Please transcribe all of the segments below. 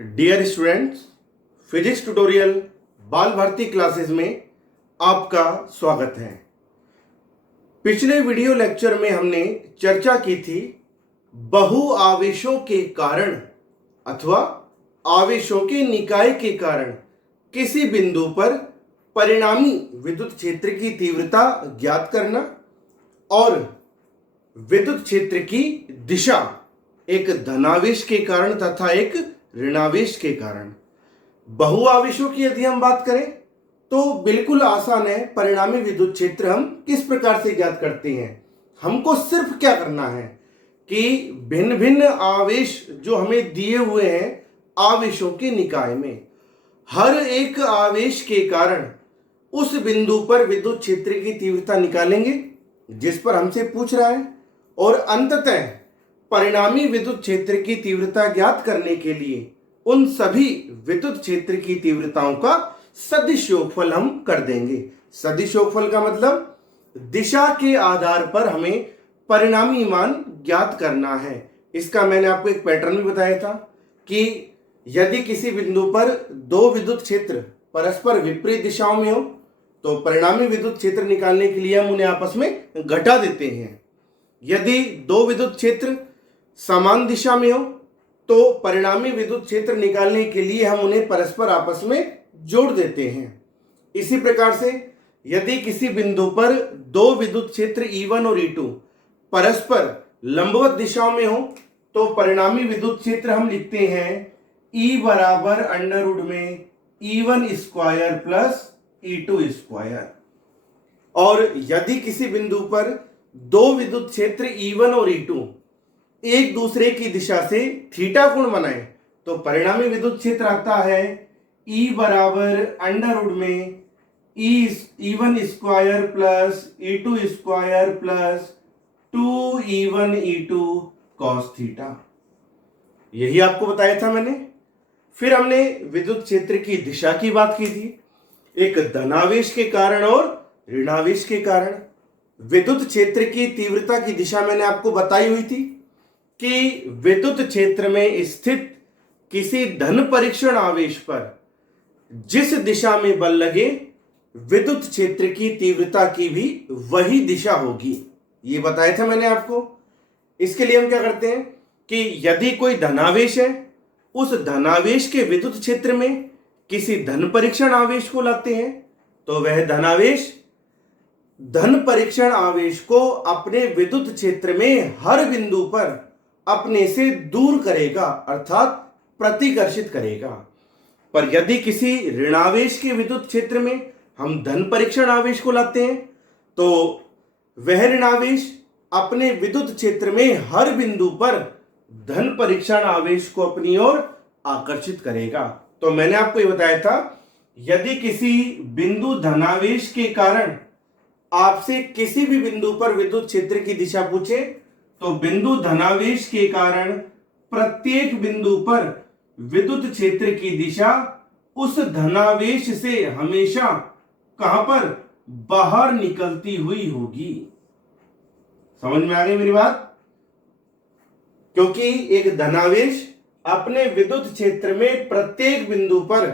Dear students, physics tutorial बाल Bharti classes में आपका स्वागत है। पिछले वीडियो लेक्चर में हमने चर्चा की थी बहु आवेशों के कारण अथवा आवेशों के निकाय के कारण किसी बिंदु पर परिणामी विद्युत क्षेत्र की तीव्रता ज्ञात करना और विद्युत क्षेत्र की दिशा एक धनावेश के कारण तथा एक ऋणावेश के कारण। बहुआवेशों की यदि हम बात करें तो बिल्कुल आसान है। परिणामी विद्युत क्षेत्र हम किस प्रकार से ज्ञात करते हैं? हमको सिर्फ क्या करना है कि भिन्न भिन्न आवेश जो हमें दिए हुए हैं आवेशों के निकाय में, हर एक आवेश के कारण उस बिंदु पर विद्युत क्षेत्र की तीव्रता निकालेंगे जिस पर हमसे पूछ रहा है, और अंततः परिणामी विद्युत क्षेत्र की तीव्रता ज्ञात करने के लिए उन सभी विद्युत क्षेत्र की तीव्रताओं का सदिश योगफल हम कर देंगे। सदिश योगफल का मतलब दिशा के आधार पर हमें परिणामी मान ज्ञात करना है। इसका मैंने आपको एक पैटर्न भी बताया था कि यदि किसी बिंदु पर दो विद्युत क्षेत्र परस्पर विपरीत दिशाओं में हो तो परिणामी विद्युत क्षेत्र निकालने के लिए हम उन्हें आपस में घटा देते हैं। यदि दो विद्युत क्षेत्र समान दिशा में हो तो परिणामी विद्युत क्षेत्र निकालने के लिए हम उन्हें परस्पर आपस में जोड़ देते हैं। इसी प्रकार से यदि किसी बिंदु पर दो विद्युत क्षेत्र E1 और E2 परस्पर लंबवत दिशाओं में हो तो परिणामी विद्युत क्षेत्र हम लिखते हैं E बराबर अंडर रूट में E1 square plus E2 square. और यदि किसी बिंदु पर दो विद्युत क्षेत्र E1 और E2 एक दूसरे की दिशा से थीटा कोण बनाए तो परिणामी विद्युत क्षेत्र आता है E बराबर अंडर रूट में E1 square plus E2 square plus 2E1 E2 cos theta. यही आपको बताया था मैंने। फिर हमने विद्युत क्षेत्र की दिशा की बात की थी, एक धनावेश के कारण और ऋणावेश के कारण। विद्युत क्षेत्र की तीव्रता की दिशा मैंने आपको बताई हुई थी कि विद्युत क्षेत्र में स्थित किसी धन परीक्षण आवेश पर जिस दिशा में बल लगे विद्युत क्षेत्र की तीव्रता की भी वही दिशा होगी। ये बताया था मैंने आपको। इसके लिए हम क्या करते हैं कि यदि कोई धनावेश है, उस धनावेश के विद्युत क्षेत्र में किसी धन परीक्षण आवेश को लाते हैं तो वह धनावेश धन परीक्षण आवेश को अपने विद्युत क्षेत्र में हर बिंदु पर अपने से दूर करेगा, अर्थात प्रतिकर्षित करेगा। पर यदि किसी ऋणावेश के विद्युत क्षेत्र में हम धन परीक्षण आवेश को लाते हैं तो वह ऋणावेश अपने विद्युत क्षेत्र में हर बिंदु पर धन परीक्षण आवेश को अपनी ओर आकर्षित करेगा। तो मैंने आपको यह बताया था, यदि किसी बिंदु धनावेश के कारण आपसे किसी भी बिंदु पर विद्युत क्षेत्र की दिशा पूछे तो बिंदु धनावेश के कारण प्रत्येक बिंदु पर विद्युत क्षेत्र की दिशा उस धनावेश से हमेशा कहां पर? बाहर निकलती हुई होगी। समझ में आ गई मेरी बात? क्योंकि एक धनावेश अपने विद्युत क्षेत्र में प्रत्येक बिंदु पर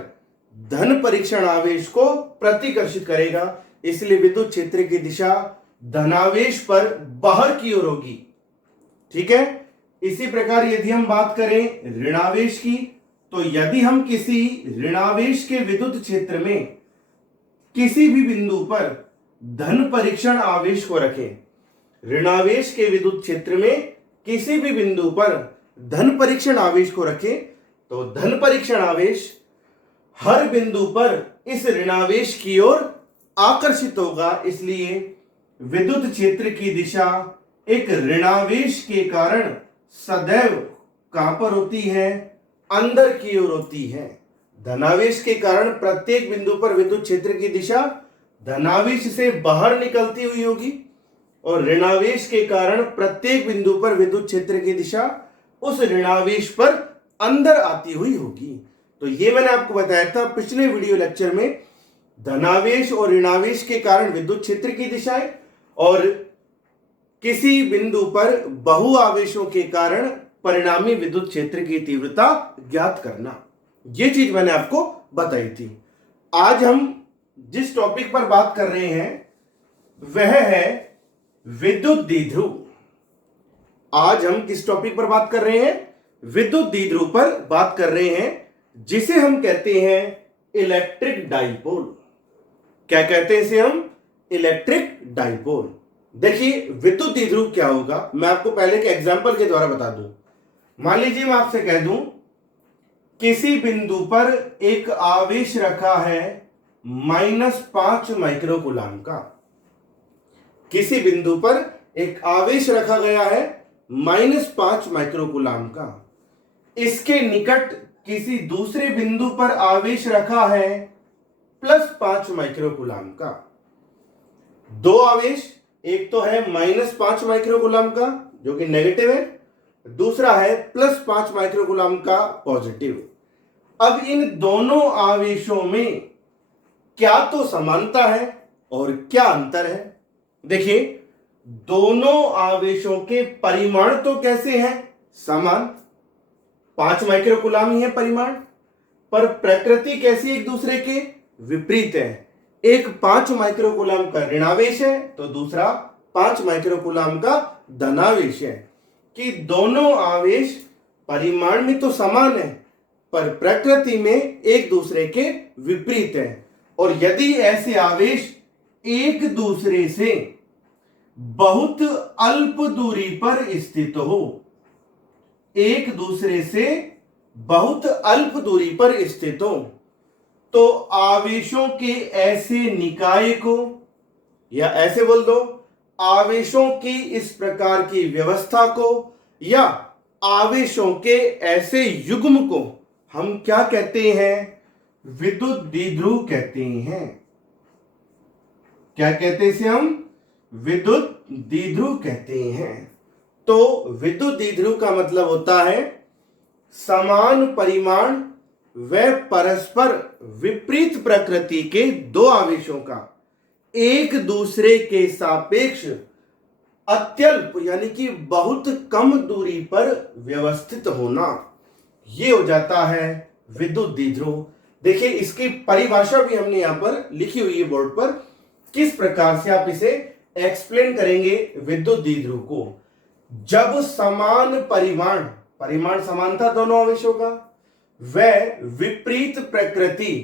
धन परीक्षण आवेश को प्रतिकर्षित करेगा, इसलिए विद्युत क्षेत्र की दिशा धनावेश पर बाहर की ओर होगी। ठीक है। इसी प्रकार यदि हम बात करें ऋणावेश की तो यदि हम किसी ऋणावेश के विद्युत क्षेत्र में किसी भी बिंदु पर धन परीक्षण आवेश को रखें, ऋणावेश के विद्युत क्षेत्र में किसी भी बिंदु पर धन परीक्षण आवेश को रखें तो धन परीक्षण आवेश हर बिंदु पर इस ऋणावेश की ओर आकर्षित होगा। इसलिए विद्युत क्षेत्र की दिशा एक ऋणावेश के कारण सदैव कहां पर होती है? अंदर की ओर होती है। धनावेश के कारण प्रत्येक बिंदु पर विद्युत क्षेत्र की दिशा धनावेश से बाहर निकलती हुई होगी और ऋणावेश के कारण प्रत्येक बिंदु पर विद्युत क्षेत्र की दिशा उस ऋणावेश पर अंदर आती हुई होगी। तो ये मैंने आपको बताया था पिछले वीडियो लेक्चर में, धनावेश और ऋणावेश के कारण विद्युत क्षेत्र की दिशाएं और किसी बिंदु पर बहु आवेशों के कारण परिणामी विद्युत क्षेत्र की तीव्रता ज्ञात करना। ये चीज मैंने आपको बताई थी। आज हम जिस टॉपिक पर बात कर रहे हैं वह है विद्युत द्विध्रुव। आज हम किस टॉपिक पर बात कर रहे हैं? विद्युत द्विध्रुव पर बात कर रहे हैं, जिसे हम कहते हैं इलेक्ट्रिक डाइपोल। क्या कहते हैं इसे हम? Electric dipole. देखिए विद्युत द्विध्रुव क्या होगा, मैं आपको पहले के एग्जांपल के द्वारा बता दूं। मान लीजिए मैं आपसे कह दूं किसी बिंदु पर एक आवेश रखा है -5 माइक्रोकूलाम का। किसी बिंदु पर एक आवेश रखा गया है -5 माइक्रोकूलाम का। इसके निकट किसी दूसरे बिंदु पर आवेश रखा है +5 माइक्रोकूलाम का। दो आवेश, एक तो है -5 माइक्रोकूलाम का जो कि नेगेटिव है, दूसरा है +5 माइक्रोकूलाम का पॉजिटिव। अब इन दोनों आवेशों में क्या तो समानता है और क्या अंतर है? देखिए दोनों आवेशों के परिमाण तो कैसे हैं? समान, 5 माइक्रोकूलाम ही है परिमाण, पर प्रकृति कैसी एक दूसरे के विपरीत है। एक 5 माइक्रोकूलाम का ऋणावेश है तो दूसरा 5 माइक्रोकूलाम का धनावेश है। कि दोनों आवेश परिमाण में तो समान है पर प्रकृति में एक दूसरे के विपरीत है। और यदि ऐसे आवेश एक दूसरे से बहुत अल्प दूरी पर स्थित हो, एक दूसरे से बहुत अल्प दूरी पर स्थित हो, तो आवेशों के ऐसे निकाय को, या ऐसे बोल दो आवेशों की इस प्रकार की व्यवस्था को, या आवेशों के ऐसे युग्म को हम क्या कहते हैं? विद्युत द्विध्रुव कहते हैं। क्या कहते हैं इसे हम? विद्युत द्विध्रुव कहते हैं। तो विद्युत द्विध्रुव का मतलब होता है समान परिमाण व परस्पर विपरीत प्रकृति के दो आवेशों का एक दूसरे के सापेक्ष अत्यल्प यानी कि बहुत कम दूरी पर व्यवस्थित होना, ये हो जाता है विद्युत द्विध्रुव। देखिए इसकी परिभाषा भी हमने यहां पर लिखी हुई है बोर्ड पर, किस प्रकार से आप इसे एक्सप्लेन करेंगे विद्युत द्विध्रुव को। जब समान परिमाण, परिमाण समान था दोनों आवेशों का, वह विपरीत प्रकृति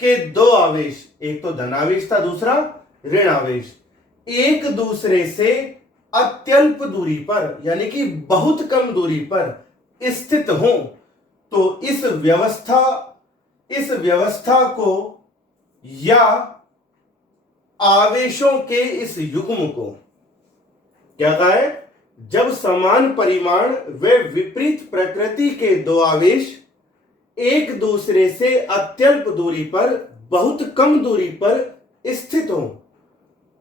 के दो आवेश, एक तो धनावेश था दूसरा ऋण आवेश, एक दूसरे से अत्यल्प दूरी पर यानी कि बहुत कम दूरी पर स्थित हो, तो इस व्यवस्था को या आवेशों के इस युग्म को क्या कहा है? जब समान परिमाण व विपरीत प्रकृति के दो आवेश एक दूसरे से अत्यल्प दूरी पर बहुत कम दूरी पर स्थित हो,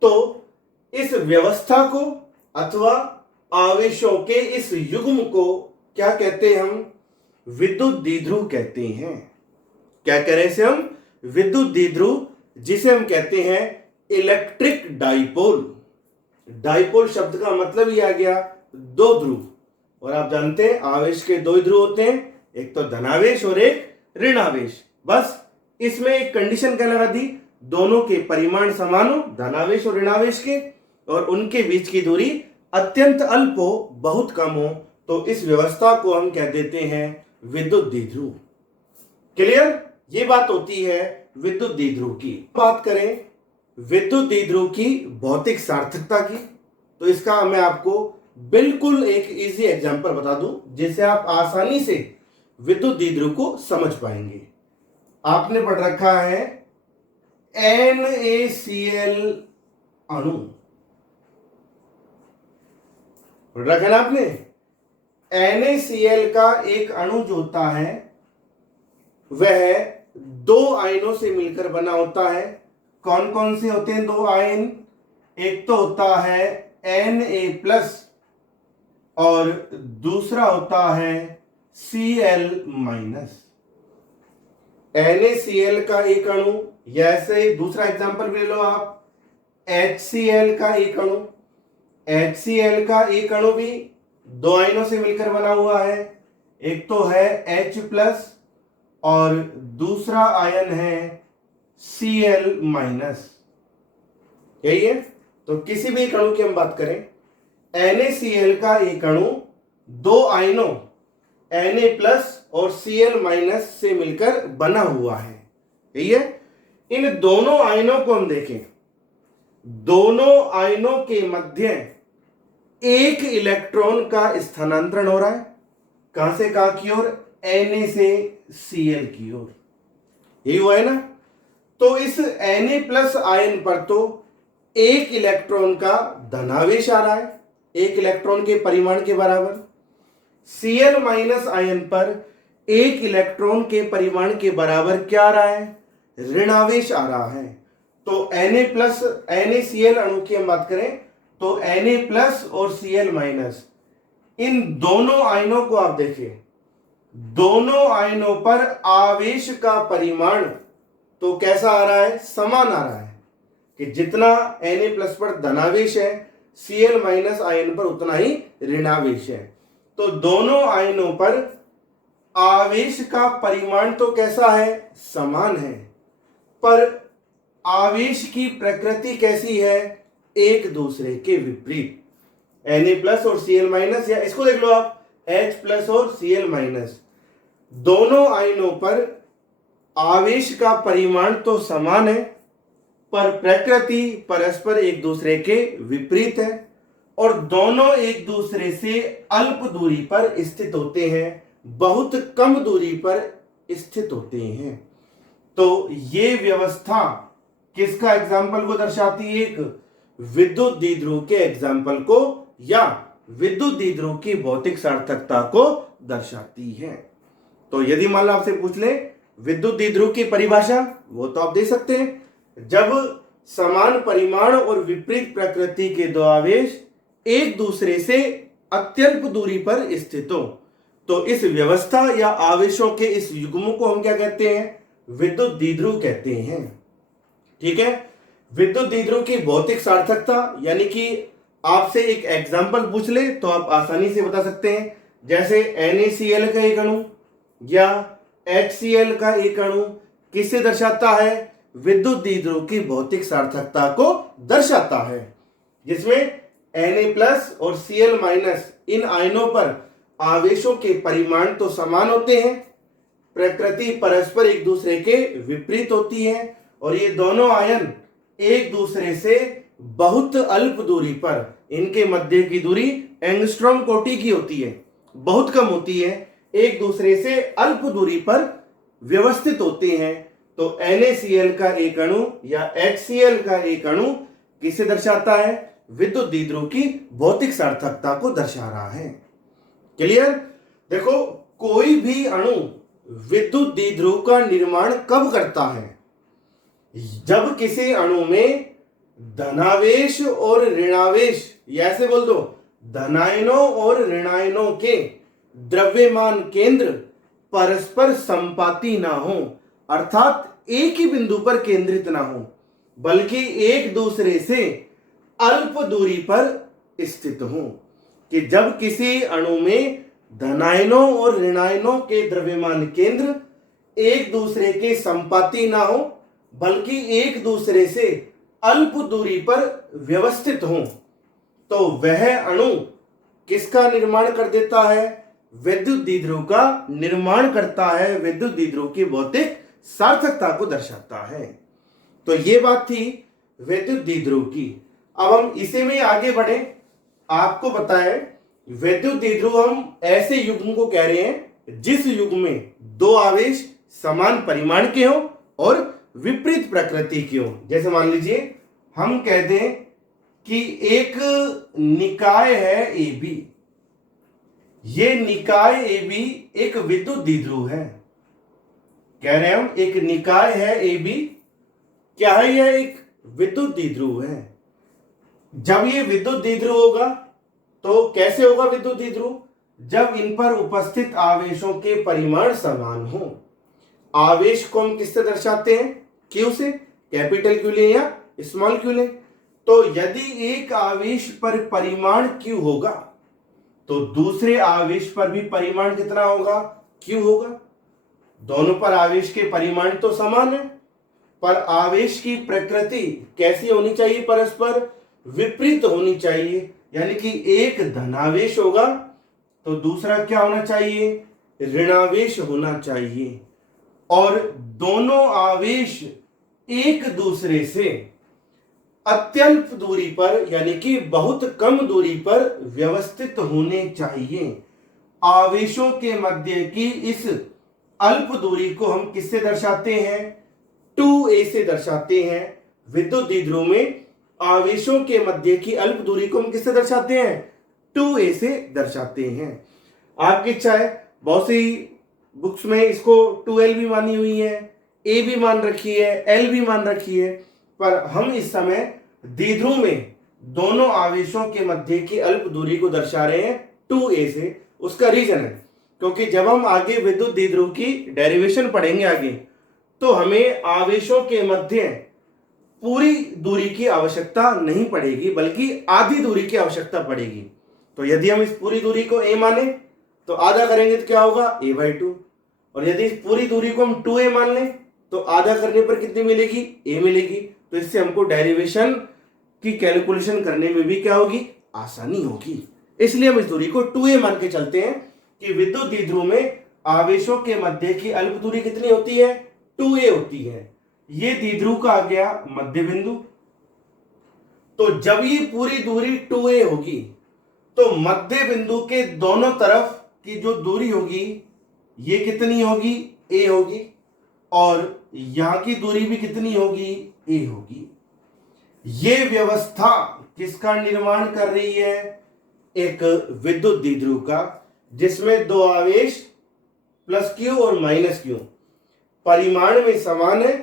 तो इस व्यवस्था को अथवा आवेशों के इस युग्म को क्या कहते हैं हम? विद्युत द्विध्रुव कहते हैं। क्या कह रहे हैं इसे हम? विद्युत द्विध्रुव, जिसे हम कहते हैं इलेक्ट्रिक डाइपोल। डाइपोल शब्द का मतलब ही आ गया दो ध्रुव, और आप जानते हैं आवेश के दो ध्रुव होते हैं, एक तो धनावेश और एक ऋणावेश। बस इसमें एक कंडीशन क्या लगा दी? दोनों के परिमाण समान हो, धनावेश और ऋणावेश के, और उनके बीच की दूरी अत्यंत अल्प हो, बहुत कम हो, तो इस व्यवस्था को हम कह देते हैं विद्युत द्विध्रुव। क्लियर? ये बात होती है विद्युत द्विध्रुव की। बात करें विद्युत द्विध्रुव की भौतिक सार्थकता की, तो इसका मैं आपको बिल्कुल एक इजी एग्जांपल बता दूं जिससे आप आसानी से विद्युत द्विध्रुव को समझ पाएंगे। आपने पढ़ रखा है NaCl अणु, पढ़ रखा है ना आपने? NaCl का एक अणु जो होता है वह दो आयनों से मिलकर बना होता है। कौन कौन से होते हैं दो आयन? एक तो होता है Na+ और दूसरा होता है Cl-। NaCl का एक अणु, या ऐसे दूसरा एग्जांपल भी ले लो आप, HCl का एक अणु। HCl का एक अणु भी दो आयनों से मिलकर बना हुआ है, एक तो है H+ और दूसरा आयन है Cl माइनस। यही है। तो किसी भी एक अणु की हम बात करें, NaCl का एक अणु दो आयनों Na प्लस और Cl माइनस से मिलकर बना हुआ है। यही है। इन दोनों आयनों को हम देखें, दोनों आयनों के मध्य एक इलेक्ट्रॉन का स्थानांतरण हो रहा है। कहां से कहां की ओर? Na से Cl की ओर। यही हुआ है ना। तो इस Na प्लस आयन पर तो एक इलेक्ट्रॉन का धनावेश आ रहा है, एक इलेक्ट्रॉन के परिमाण के बराबर। Cl माइनस आयन पर एक इलेक्ट्रॉन के परिमाण के बराबर क्या आ रहा है? ऋणावेश आ रहा है। तो Na प्लस NaCl अणु की हम बात करें तो Na प्लस और Cl माइनस, इन दोनों आयनों को आप देखिए, दोनों आयनों पर आवेश का परिमाण तो कैसा आ रहा है? समान आ रहा है कि जितना Na प्लस पर धनावेश है, Cl माइनस आयन पर उतना ही ऋणावेश है। तो दोनों आयनों पर आवेश का परिमाण तो कैसा है? समान है, पर आवेश की प्रकृति कैसी है? एक दूसरे के विपरीत। Na प्लस और Cl माइनस, या इसको देख लो आप, H प्लस और Cl माइनस, दोनों आयनों पर आवेश का परिमाण तो समान है, पर प्रकृति परस्पर एक दूसरे के विपरीत है और दोनों एक दूसरे से अल्प दूरी पर स्थित होते हैं, बहुत कम दूरी पर स्थित होते हैं। तो ये व्यवस्था किसका एग्जाम्पल को दर्शाती है? एक विद्युत द्विध्रुव के एग्जाम्पल को या विद्युत द्विध्रुव की भौतिक सार्थकता को दर्शाती है। तो यदि मान लो आपसे पूछ ले विद्युत द्विध्रुव की परिभाषा, वो तो आप दे सकते हैं। जब समान परिमाण और विपरीत प्रकृति के दो आवेश एक दूसरे से अत्यल्प दूरी पर स्थित हो, तो इस व्यवस्था या आवेशों के इस युग्म को हम क्या कहते हैं? विद्युत द्विध्रुव कहते हैं। ठीक है। विद्युत द्विध्रुव की भौतिक सार्थकता, यानी कि आपसे एक एग्जाम्पल पूछ ले तो आप आसानी से बता सकते हैं। जैसे NaCl का एक अणु या HCl का एक अणु किससे दर्शाता है? विद्युत द्विध्रुव की भौतिक सार्थकता को दर्शाता है, जिसमें Na प्लस और Cl माइनस, इन आयनों पर आवेशों के परिमाण तो समान होते हैं, प्रकृति परस्पर एक दूसरे के विपरीत होती है और ये दोनों आयन एक दूसरे से बहुत अल्प दूरी पर, इनके मध्य की दूरी एंगस्ट्रॉम कोटि की होती है, बहुत कम होती है, एक दूसरे से अल्प दूरी पर व्यवस्थित होते हैं। तो NaCl का एक अणु या HCl का एक अणु किसे दर्शाता है? विद्युत द्विध्रुव की भौतिक सार्थकता को दर्शा रहा है। क्लियर? देखो, कोई भी अणु विद्युत द्विध्रुव का निर्माण कब करता है? जब किसी अणु में धनावेश और ऋणावेश, या ऐसे बोल दो, धनायनों और ऋणायनों के द्रव्यमान केंद्र परस्पर संपाती ना हो, अर्थात एक ही बिंदु पर केंद्रित ना हो, बल्कि एक दूसरे से अल्प दूरी पर स्थित हो। कि जब किसी अणु में धनायनों और ऋणायनों के द्रव्यमान केंद्र एक दूसरे के संपाती ना हो, बल्कि एक दूसरे से अल्प दूरी पर व्यवस्थित हो, तो वह अणु किसका निर्माण कर देता है? विद्युत द्विध्रुव का निर्माण करता है, विद्युत द्विध्रुव की भौतिक सार्थकता को दर्शाता है। तो ये बात थी विद्युत द्विध्रुव की। अब हम इसी में आगे बढ़े। आपको पता है विद्युत द्विध्रुव हम ऐसे युग्म को कह रहे हैं जिस युग्म में दो आवेश समान परिमाण के हो और विपरीत प्रकृति के हो। जैसे मान लीजिए हम कह दें कि एक निकाय है AB, ये निकाय AB एक विद्युत द्विध्रुव है। कह रहे हैं हम एक निकाय है AB, क्या है? यह एक विद्युत द्विध्रुव है। जब ये विद्युत द्विध्रुव होगा तो कैसे होगा विद्युत द्विध्रुव? जब इन पर उपस्थित आवेशों के परिमाण समान हो। आवेश को हम किससे दर्शाते हैं? Q से, कैपिटल Q लें या स्मॉल q लें। तो यदि एक आवेश पर परिमाण Q होगा तो दूसरे आवेश पर भी परिमाण कितना होगा? Q होगा। दोनों पर आवेश के परिमाण तो समान है, पर आवेश की प्रकृति कैसी होनी चाहिए? परस्पर विपरीत होनी चाहिए। यानी कि एक धनावेश होगा तो दूसरा क्या होना चाहिए? ऋणावेश होना चाहिए। और दोनों आवेश एक दूसरे से अत्यल्प दूरी पर यानी कि बहुत कम दूरी पर व्यवस्थित होने चाहिए। आवेशों के मध्य की इस अल्प दूरी को हम किससे दर्शाते हैं? 2a से दर्शाते हैं। विद्युत द्विध्रुव में आवेशों के मध्य की अल्प दूरी को हम किससे दर्शाते हैं? 2a से दर्शाते हैं। आपकी इच्छा है, बहुत सी बुक्स में इसको 2l भी मानी हुई है, a भी मान रखी है, l भी मान रखी है, पर हम इस समय द्विध्रुव में दोनों आवेशों के मध्य की अल्प दूरी को दर्शा रहे हैं 2a से। उसका रीजन है क्योंकि जब हम आगे विद्युत द्विध्रुव की डेरिवेशन पढ़ेंगे आगे, तो हमें आवेशों के मध्य पूरी दूरी की आवश्यकता नहीं पड़ेगी, बल्कि आधी दूरी की आवश्यकता पड़ेगी। तो यदि हम इस पूरी दूरी को a माने तो आधा करेंगे तो क्या होगा? a/2। और यदि इस पूरी दूरी को हम 2a मान लें तो आधा करने पर कितनी मिलेगी? a मिलेगी। तो इससे हमको डेरिवेशन की कैलकुलेशन करने में भी क्या होगी? आसानी होगी। इसलिए हम इस दूरी को 2a मान के चलते हैं कि विद्युत द्विध्रुव में आवेशों के मध्य की अल्प दूरी कितनी होती है? 2a होती है। ये द्विध्रुव का आ गया मध्य बिंदु। तो जब ये पूरी दूरी 2a होगी तो मध्य बिंदु के दोनों तरफ की जो दूरी होगी ये कितनी होगी? a होगी। और यहां की दूरी भी कितनी होगी? a होगी। ये व्यवस्था किसका निर्माण कर रही है? एक विद्युत द्विध्रुव का, जिसमें दो आवेश प्लस q और माइनस q परिमाण में समान है,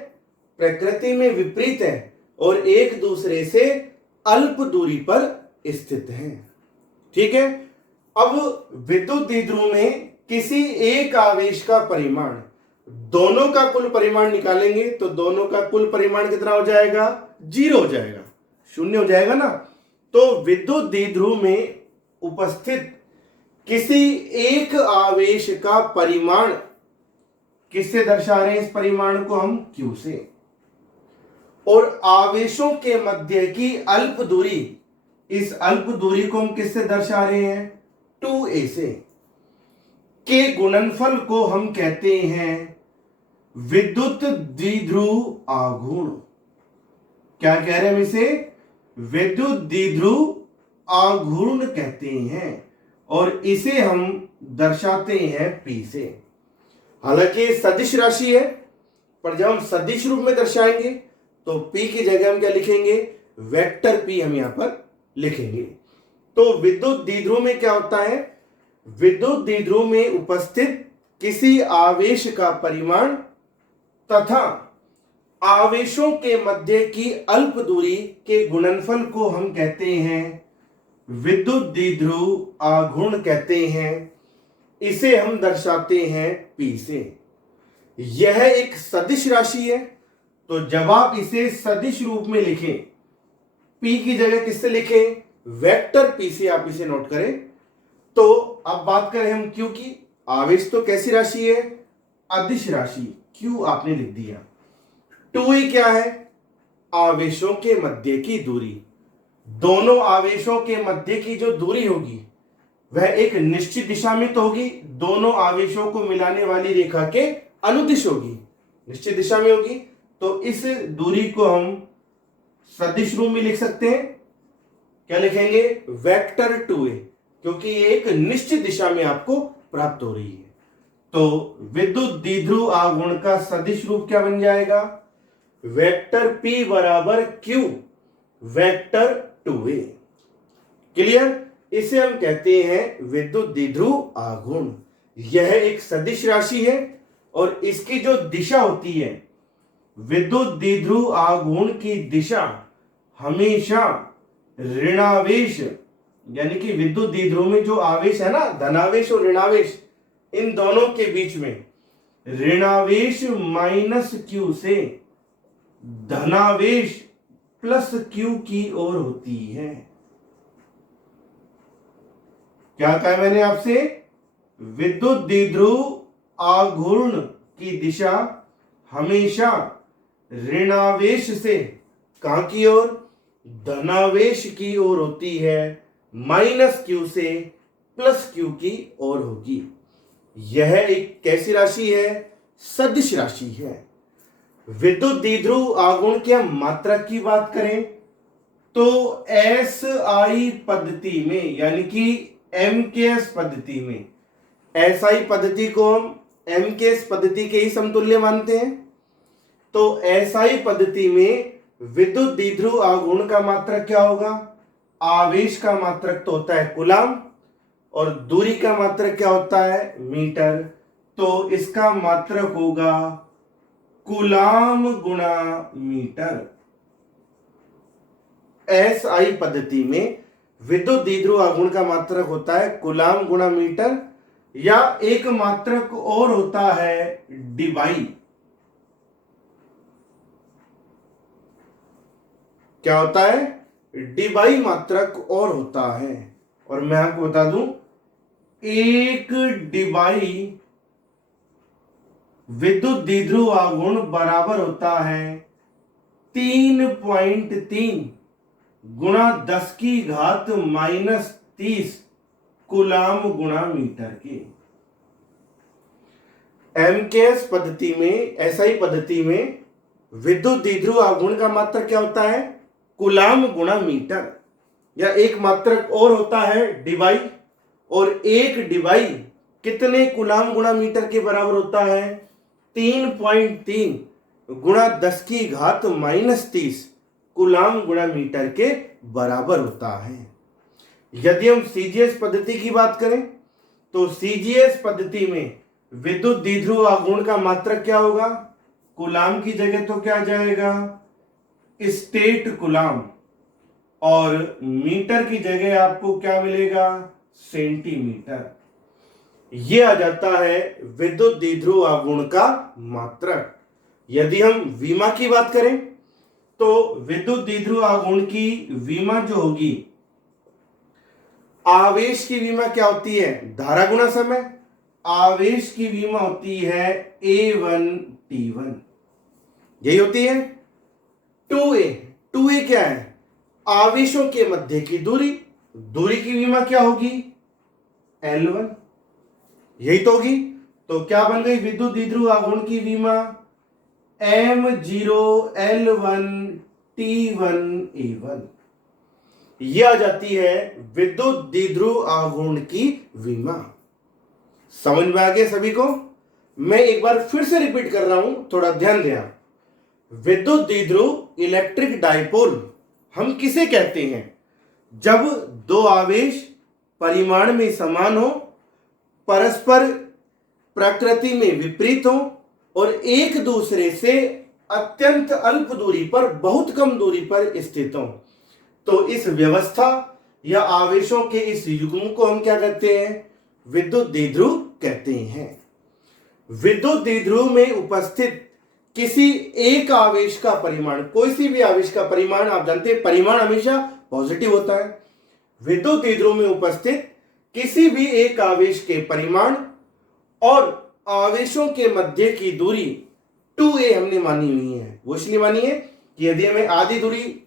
प्रकृति में विपरीत है और एक दूसरे से अल्प दूरी पर स्थित है। ठीक है। अब विद्युत द्विध्रुव में किसी एक आवेश का परिमाण, दोनों का कुल परिमाण निकालेंगे तो दोनों का कुल परिमाण कितना हो जाएगा? 0 हो जाएगा, 0 हो जाएगा ना। तो विद्युत द्विध्रुव में उपस्थित किसी एक आवेश का परिमाण किससे दर्शा रहे हैं? इस परिमाण को हम q से। और आवेशों के मध्य की अल्प दूरी, इस अल्प दूरी को हम किससे दर्शा रहे हैं? 2a से। के गुणनफल को हम कहते हैं विद्युत द्विध्रुव आघूर्ण। क्या कह रहे हैं हम इसे? विद्युत द्विध्रुव आघूर्ण कहते हैं और इसे हम दर्शाते हैं p से। हालांकि सदिश राशि है, पर जब हम सदिश रूप में दर्शाएंगे तो p की जगह हम क्या लिखेंगे? वेक्टर p हम यहां पर लिखेंगे। तो विद्युत द्विध्रुव में क्या होता है? विद्युत द्विध्रुव में उपस्थित किसी आवेश का परिमाण तथा आवेशों के मध्य की अल्प दूरी के गुणनफल को हम कहते हैं विद्युत द्विध्रुव आघूर्ण कहते हैं। इसे हम दर्शाते हैं p से। यह एक सदिश राशि है, तो जब आप इसे सदिश रूप में लिखें, p की जगह किससे लिखें? वेक्टर p से आप इसे नोट करें। तो अब बात करें हम q की। आवेश तो कैसी राशि है? अदिश राशि, q आपने लिख दिया। 2a क्या है? आवेशों के मध्य की दूरी। दोनों आवेशों के मध्य की जो दूरी होगी वह एक निश्चित दिशा में तो होगी, दोनों आवेशों को मिलाने वाली रेखा के अनुदिश होगी, निश्चित दिशा में होगी। तो इस दूरी को हम सदिश रूप में लिख सकते हैं। क्या लिखेंगे? वेक्टर 2a, क्योंकि ये एक निश्चित दिशा में आपको प्राप्त हो रही है। तो विद्युत द्विध्रुव आघूर्ण का सदिश रूप क्या बन जाएगा? वेक्टर p बराबर q वेक्टर 2a। क्लियर? इसे हम कहते हैं विद्युत द्विध्रुव आघूर्ण। यह एक सदिश राशि है और इसकी जो दिशा होती है, विद्युत द्विध्रुव आघूर्ण की दिशा हमेशा ऋणावेश, यानी कि विद्युत द्विध्रुव में जो आवेश है ना, धनावेश और ऋणावेश, इन दोनों के बीच में ऋणावेश माइनस q से धनावेश प्लस q की ओर होती है। क्या कहा मैंने आपसे? विद्युत द्विध्रुव आघूर्ण की दिशा हमेशा ऋणावेश से कहां की ओर, धनावेश की ओर होती है, माइनस क्यू से प्लस क्यू की ओर होगी। यह एक कैसी राशि है, सदिश राशि है। विद्युत द्विध्रुव आघूर्ण के हम मात्रक की बात करें तो एस आई पद्धति में, यानी कि एमकेएस पद्धति में, एस आई पद्धति को हम एमकेएस पद्धति के ही समतुल्य मानते हैं। तो एस आई पद्धति में विद्युत द्विध्रुव आघूर्ण का मात्रक क्या होगा, आवेश का मात्रक तो होता है कूलाम और दूरी का मात्रक क्या होता है, मीटर। तो इसका मात्रक होगा कूलाम गुणा मीटर। एस आई पद्धति में विद्युत द्विध्रुव आघूर्ण का मात्रक होता है कूलाम गुणा मीटर, या एक मात्रक और होता है डिबाई। क्या होता है, डिबाई मात्रक और होता है। और मैं आपको बता दूं, एक डिबाई विद्युत द्विध्रुव आघूर्ण बराबर होता है 3.3 गुणा 10 की घात -30 कूलाम गुणा मीटर के। एमकेएस पद्धति में, एसआई पद्धति में विद्युत द्विध्रुव आघूर्ण का मात्रक क्या होता है, कूलाम गुणा मीटर, या एक मात्रक और होता है डिबाई। और एक डिबाई कितने कूलाम गुणा मीटर के बराबर होता है, 3.3 गुणा 10 की घात -30 कूलाम गुणा मीटर के बराबर होता है। यदि हम सीजीएस पद्धति की बात करें तो सीजीएस पद्धति में विद्युत द्विध्रुव आघूर्ण का मात्रक क्या होगा, कूलाम की जगह तो क्या आ जाएगा, स्टेट कूलाम, और मीटर की जगह आपको क्या मिलेगा, सेंटीमीटर। यह आ जाता है विद्युत द्विध्रुव आघूर्ण का मात्रक। यदि हम विमा की बात करें तो विद्युत द्विध्रुव आघूर्ण की विमा जो होगी, आवेश की विमा क्या होती है, धारा गुणा समय, आवेश की विमा होती है A1T1, यही होती है। 2A क्या है, आवेशों के मध्य की दूरी, दूरी की विमा क्या होगी, L1, यही तो होगी। तो क्या बन गई विद्युत द्विध्रुव आघूर्ण की विमा, M0L1T1A1। यह आ जाती है विद्युत द्विध्रुव आघूर्ण की विमा। समझ में आ गया सभी को? मैं एक बार फिर से रिपीट कर रहा हूं, थोड़ा ध्यान दें आप। विद्युत द्विध्रुव इलेक्ट्रिक डाइपोल हम किसे कहते हैं, जब दो आवेश परिमाण में समान हो, परस्पर प्रकृति में विपरीत हो और एक दूसरे से अत्यंत अल्प दूरी पर, बहुत कम दूरी पर स्थित हो, तो इस व्यवस्था या आवेशों के इस युग्म को हम क्या कहते हैं, विद्युत द्विध्रुव कहते हैं। विद्युत द्विध्रुव में उपस्थित किसी एक आवेश का परिमाण, कोई सी भी आवेश का परिमाण, आप जानते हैं परिमाण हमेशा पॉजिटिव होता है। विद्युत द्विध्रुव में उपस्थित किसी भी एक आवेश के परिमाण और आवेशों के मध्य की दूरी 2a हमने मानी हुई है। वो इसलिए मानी है कि यदि हमें आधी दूरी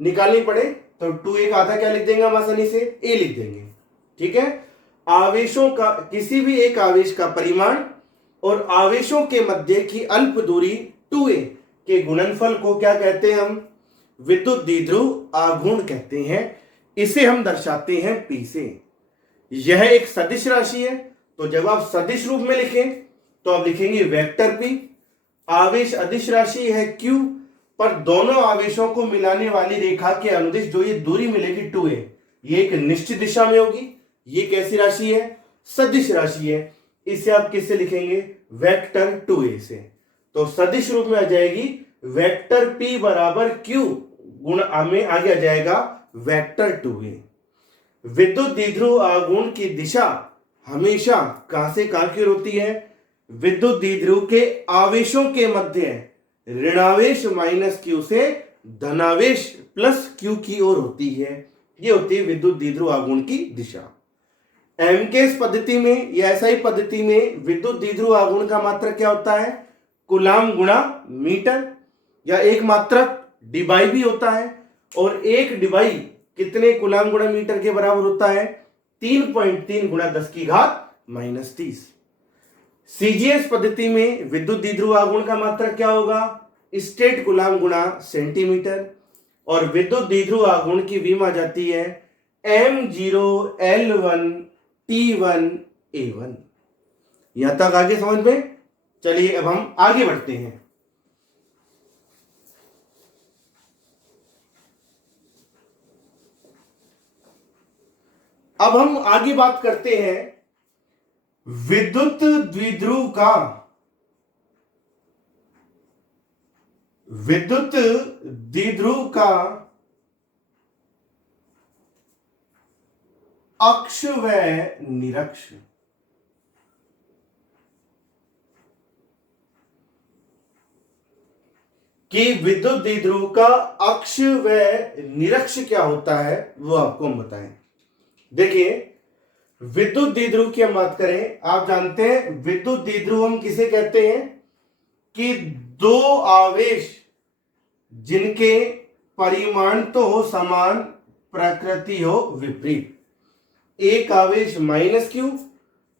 निकालनी पड़े तो 2a का आधा क्या लिख देंगे हम आसानी से, a लिख देंगे। ठीक है, आवेशों का, किसी भी एक आवेश का परिमाण और आवेशों के मध्य की अल्प दूरी 2a के गुणनफल को क्या कहते हैं हम, विद्युत द्विध्रुव आघूर्ण कहते हैं। इसे हम दर्शाते हैं P से। यह एक सदिश राशि है, तो जब आप सदिश रूप में लिखें तो आप लिखेंगे वेक्टर P। आवेश अदिश राशि है Q, पर दोनों आवेशों को मिलाने वाली रेखा के अनुदिश जो ये दूरी मिलेगी 2a, ये एक निश्चित दिशा में होगी। ये कैसी राशि है, सदिश राशि है। इसे आप किससे लिखेंगे, वेक्टर 2a से। तो सदिश रूप में आ जाएगी वेक्टर P बराबर Q गुण में आगे आ जाएगा वेक्टर 2a। विद्युत द्विध्रुव आघूर्ण की दिशा हमेशा कहां से कहां की ओर होती है, विद्युत द्विध्रुव के आवेशों के मध्य ऋणावेश -q से धनावेश +q की ओर होती है। ये होती है विद्युत द्विध्रुव आघूर्ण की दिशा। एमकेएस पद्धति में या एसआई पद्धति में विद्युत द्विध्रुव आघूर्ण का मात्रक क्या होता है? कूलाम गुणा मीटर, या एक मात्रक डिबाई भी होता है। और एक डिबाई कितने कूलाम गुणा मीटर के बराबर होता है? 3.3 गुणा 10 की घात -30। सीजीएस पद्धति में विद्युत द्विध्रुव आघूर्ण का मात्रक क्या होगा? स्टेट कूलाम गुणा सेंटीमीटर। और विद्युत द्विध्रुव आघूर्ण की विम आ जाती है M0L1T1A1। यहां तक आगे समझ में? चलिए अब हम आगे बढ़ते हैं। अब हम आगे बात करते हैं विद्युत द्विध्रुव का अक्ष व निरक्ष। कि विद्युत द्विध्रुव का अक्ष व निरक्ष क्या होता है वो आपको हम बताएं। देखिए, विद्युत द्विध्रुव की हम बात करें, आप जानते हैं विद्युत द्विध्रुव हम किसे कहते हैं? कि दो आवेश जिनके परिमाण तो हो समान, प्रकृति हो विपरीत। एक आवेश -q,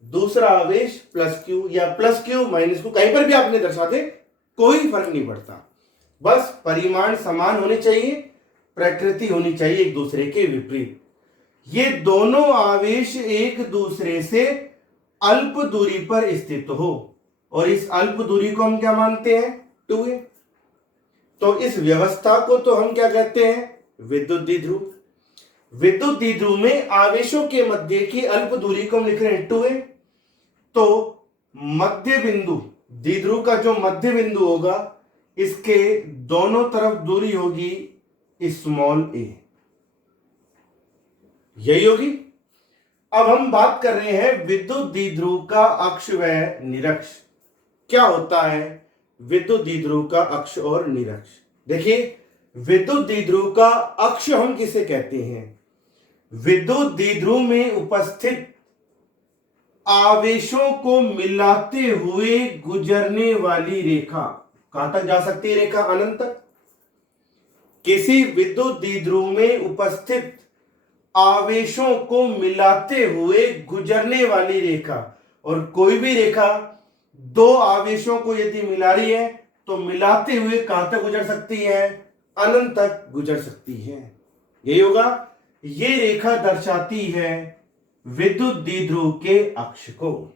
दूसरा आवेश +q, या +q -q, कहीं पर भी आपने दर्शा दे कोई फर्क नहीं पड़ता, बस परिमाण समान होने चाहिए, प्रकृति होनी चाहिए एक दूसरे के विपरीत। ये दोनों आवेश एक दूसरे से अल्प दूरी पर स्थित हो, और इस अल्प दूरी को हम क्या मानते हैं? 2a। तो इस व्यवस्था को तो हम क्या कहते हैं? विद्युत द्विध्रुव। विद्युत द्विध्रुव में आवेशों के मध्य की अल्प दूरी को हम लिख रहे हैं 2a। तो मध्य बिंदु, द्विध्रुव का जो मध्य बिंदु होगा, इसके दोनों तरफ दूरी होगी a, यही होगी। अब हम बात कर रहे हैं विद्युत द्विध्रुव का अक्ष व निरक्ष। क्या होता है विद्युत द्विध्रुव का अक्ष और निरक्ष? देखिए, विद्युत द्विध्रुव का अक्ष हम किसे कहते हैं? विद्युत द्विध्रुव में उपस्थित आवेशों को मिलाते हुए गुजरने वाली रेखा। कहां तक जा सकती है रेखा? अनंत तक। किसी विद्युत द्विध्रुव में उपस्थित आवेशों को मिलाते हुए गुजरने वाली रेखा, और कोई भी रेखा दो आवेशों को यदि मिला रही है तो मिलाते हुए कहां तक गुजर सकती है? अनंत तक गुजर सकती है। यही होगा। ये रेखा दर्शाती है विद्युत द्विध्रुव के अक्ष को।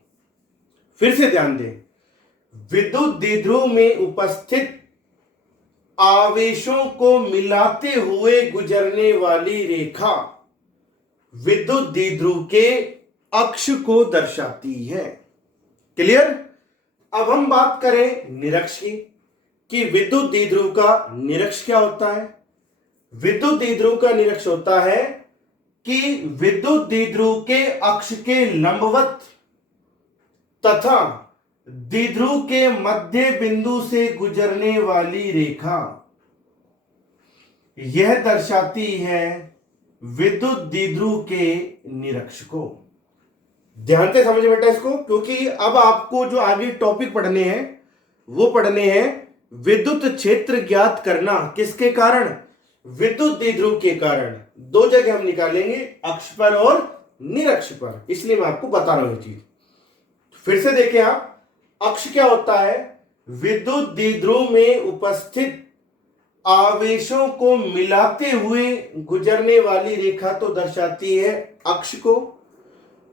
फिर से ध्यान दें, विद्युत द्विध्रुव में उपस्थित आवेशों को मिलाते हुए गुजरने वाली रेखा विद्युत द्विध्रुव के अक्ष को दर्शाती है। क्लियर? अब हम बात करें निरक्ष की, कि विद्युत द्विध्रुव का निरक्ष क्या होता है? विद्युत द्विध्रुव का निरक्ष होता है कि विद्युत द्विध्रुव के अक्ष के लंबवत तथा द्विध्रुव के मध्य बिंदु से गुजरने वाली रेखा, यह दर्शाती है विद्युत द्विध्रुव के निरक्ष को। ध्यान से समझ बेटा इसको, क्योंकि अब आपको जो आगे टॉपिक पढ़ने हैं वो पढ़ने हैं विद्युत क्षेत्र ज्ञात करना। किसके कारण? विद्युत द्विध्रुव के कारण। दो जगह हम निकालेंगे, अक्ष पर और निरक्ष पर, इसलिए मैं आपको बता रहा हूं ये चीज। फिर से देखें आप, अक्ष क्या होता है? विद्युत द्विध्रुव में उपस्थित आवेशों को मिलाते हुए गुजरने वाली रेखा तो दर्शाती है अक्ष को,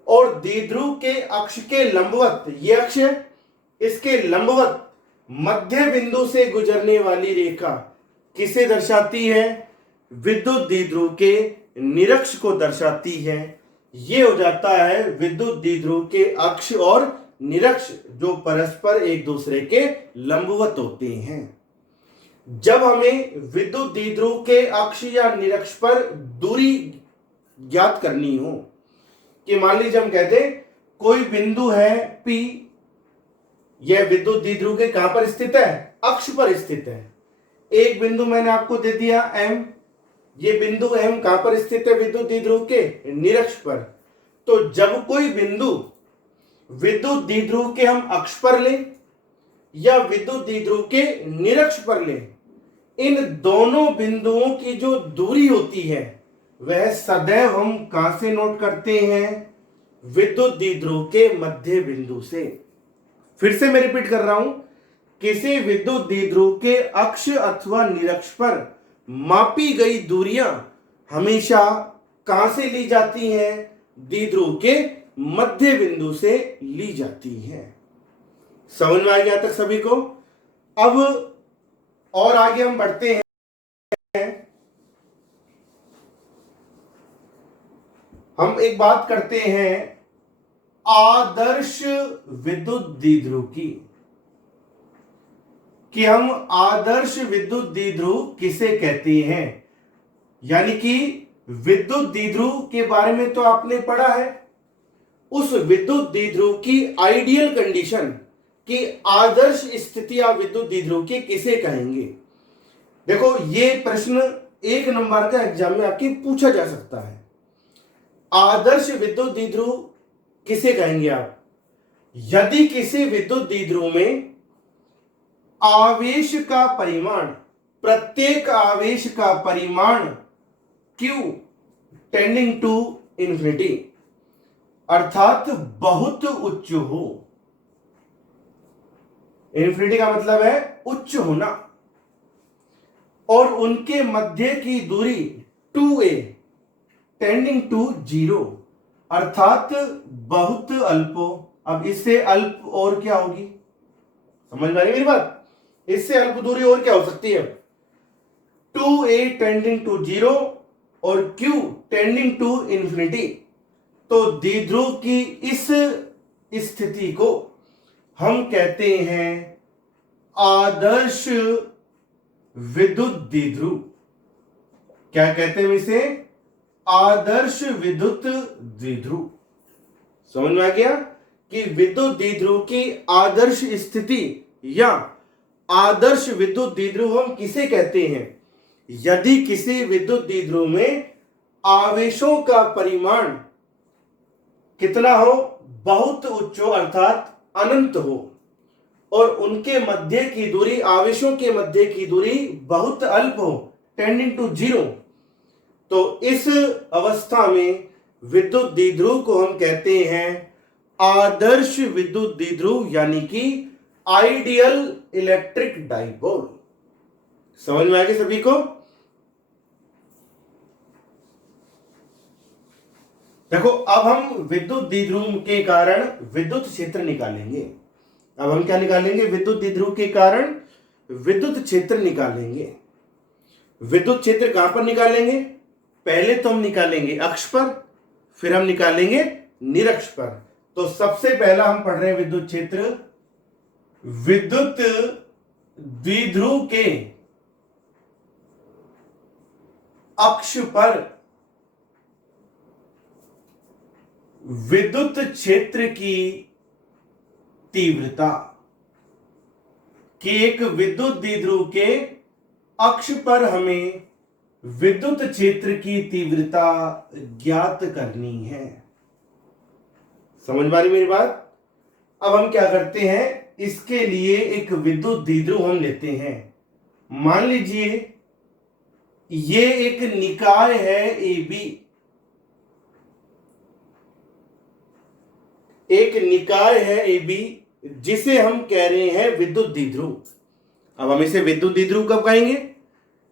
और द्विध्रुव के अक्ष के लंबवत, ये अक्ष है, इसके लंबवत मध्य बिंदु से गुजरने वाली रेखा किसे दर्शाती है? विद्युत द्विध्रुव के निरक्ष को दर्शाती है। ये हो जाता है विद्युत द्विध्रुव के अक्ष और निरक्ष, जो परस्पर एक दूसरे के लंबवत होते हैं। जब हमें विद्युत द्विध्रुव के अक्ष या निरक्ष पर दूरी ज्ञात करनी हो, कि मान लीजिए हम कहते हैं कोई बिंदु है P, यह विद्युत द्विध्रुव के कहां पर स्थित है? अक्ष पर स्थित है। एक बिंदु मैंने आपको दे दिया M, ये बिंदु M कहां पर स्थित है? विद्युत द्विध्रुव के निरक्ष पर। तो जब कोई बिंदु विद्युत द्विध्रुव के हम अक्ष पर लें या विद्युत द्विध्रुव के निरक्ष पर लें, इन दोनों बिंदुओं की जो दूरी होती है वह सदैव हम कहां से नोट करते हैं? विद्युत द्विध्रुव के मध्य बिंदु से। फिर से मैं रिपीट कर रहा हूं, किसी विद्युत द्विध्रुव के अक्ष अथवा निरक्ष पर मापी गई दूरियां हमेशा कहां से ली जाती हैं? द्विध्रुव के मध्य बिंदु से ली जाती हैं। समझ में आ गया तक सभी को? अब और आगे हम बढ़ते हैं। हम एक बात करते हैं आदर्श विद्युत द्विध्रुव की, कि हम आदर्श विद्युत द्विध्रुव किसे कहते हैं। यानी कि विद्युत द्विध्रुव के बारे में तो आपने पढ़ा है, उस विद्युत द्विध्रुव की आइडियल कंडीशन की आदर्श स्थितियां विद्युत द्विध्रुव की किसे कहेंगे। देखो ये प्रश्न 1 नंबर का एग्जाम में आपकी पूछा जा सकता है। आदर्श विद्युत द्विध्रुव किसे कहेंगे आप? यदि किसी विद्युत द्विध्रुव में आवेश का परिमाण, प्रत्येक आवेश का परिमाण Q टेंडिंग टू इंफिनिटी, अर्थात बहुत उच्च हो। इंफिनिटी का मतलब है उच्च होना, और उनके मध्य की दूरी 2a टेंडिंग टू 0, अर्थात बहुत अल्प हो। अब इससे अल्प और क्या होगी? समझ में आ रही मेरी बात? इससे अल्प दूरी और क्या हो सकती है? 2a टेंडिंग टू 0 और q टेंडिंग टू इंफिनिटी। तो द्विध्रुव की इस स्थिति को हम कहते हैं आदर्श विद्युत द्विध्रुव। क्या कहते हैं इसे? आदर्श विद्युत द्विध्रुव। समझ में आ गया कि विद्युत द्विध्रुव की आदर्श स्थिति या आदर्श विद्युत द्विध्रुव हम किसे कहते हैं? यदि किसी विद्युत द्विध्रुव में आवेशों का परिमाण कितना हो? बहुत उच्च हो, अर्थात अनंत हो, और उनके मध्य की दूरी, आवेशों के मध्य की दूरी बहुत अल्प हो, टेंडिंग टू 0। तो इस अवस्था में विद्युत द्विध्रुव को हम कहते हैं आदर्श विद्युत द्विध्रुव, यानी कि आइडियल इलेक्ट्रिक डाइपोल। समझ में आ गया सभी को? देखो अब हम विद्युत द्विध्रुव के कारण विद्युत क्षेत्र निकालेंगे। अब हम क्या निकालेंगे? विद्युत द्विध्रुव के कारण विद्युत क्षेत्र निकालेंगे। विद्युत क्षेत्र कहां पर निकालेंगे? पहले तो हम निकालेंगे अक्ष पर, फिर हम निकालेंगे निरक्ष पर। तो सबसे पहला हम पढ़ रहे हैं विद्युत क्षेत्र। विद्युत द्विध्रुव के अक्ष पर विद्युत क्षेत्र की तीव्रता, कि एक विद्युत द्विध्रुव के अक्ष पर हमें विद्युत क्षेत्र की तीव्रता ज्ञात करनी है। समझ में आ रही मेरी बात? अब हम क्या करते हैं, इसके लिए एक विद्युत द्विध्रुव हम लेते हैं। मान लीजिए ये एक निकाय है AB, एक निकाय है AB जिसे हम कह रहे हैं विद्युत द्विध्रुव। अब हम इसे विद्युत द्विध्रुव कब कहेंगे?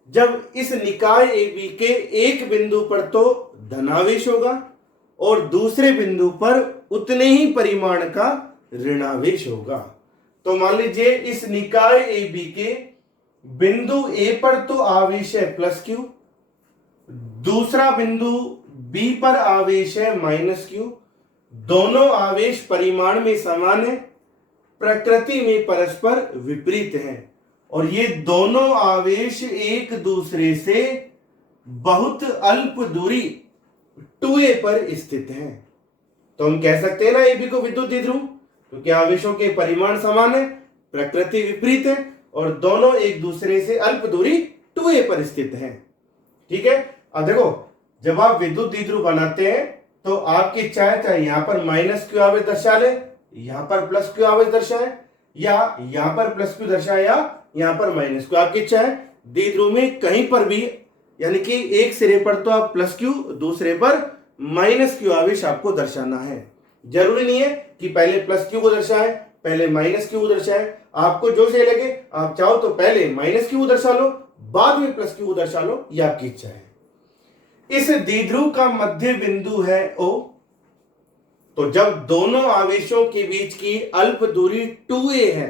जब इस निकाय AB के एक बिंदु पर तो धनावेश होगा और दूसरे बिंदु पर उतने ही परिमाण का ऋणावेश होगा। तो मान लीजिए इस निकाय AB के बिंदु A पर तो आवेश है +q, दूसरा बिंदु B पर आवेश है -q। दोनों आवेश परिमाण में समान है, प्रकृति में परस्पर विपरीत हैं, और ये दोनों आवेश एक दूसरे से बहुत अल्प दूरी 2a पर स्थित हैं। तो हम कह सकते हैं ना AB को विद्युत द्विध्रुव, क्योंकि आवेशों के परिमाण समान है, प्रकृति विपरीत है, और दोनों एक दूसरे से अल्प दूरी 2a पर स्थित हैं। ठीक है? अब देखो जब आप विद्युत द्विध्रुव बनाते हैं तो आपकी इच्छा है चाहे यहां पर माइनस क्यू आवेश दर्शा ले, यहां पर प्लस क्यू आवेश दर्शाए, या यहां पर प्लस क्यू दर्शाए, या यहां पर माइनस क्यू, आपकी इच्छा है। द्विध्रुव में कहीं पर भी, यानी कि एक सिरे पर तो आप प्लस क्यू, दूसरे पर माइनस क्यू आवेश आपको दर्शाना है। जरूरी नहीं है कि पहले प्लस क्यू को दर्शाए, पहले माइनस क्यू को दर्शाए, आपको जो सही लगे। आप चाहो तो पहले माइनस क्यू को दर्शा लो, बाद में प्लस क्यू को दर्शा लो, ये आपकी इच्छा है। इस द्विध्रुव का मध्य बिंदु है O। तो जब दोनों आवेशों के बीच की अल्प दूरी 2a है,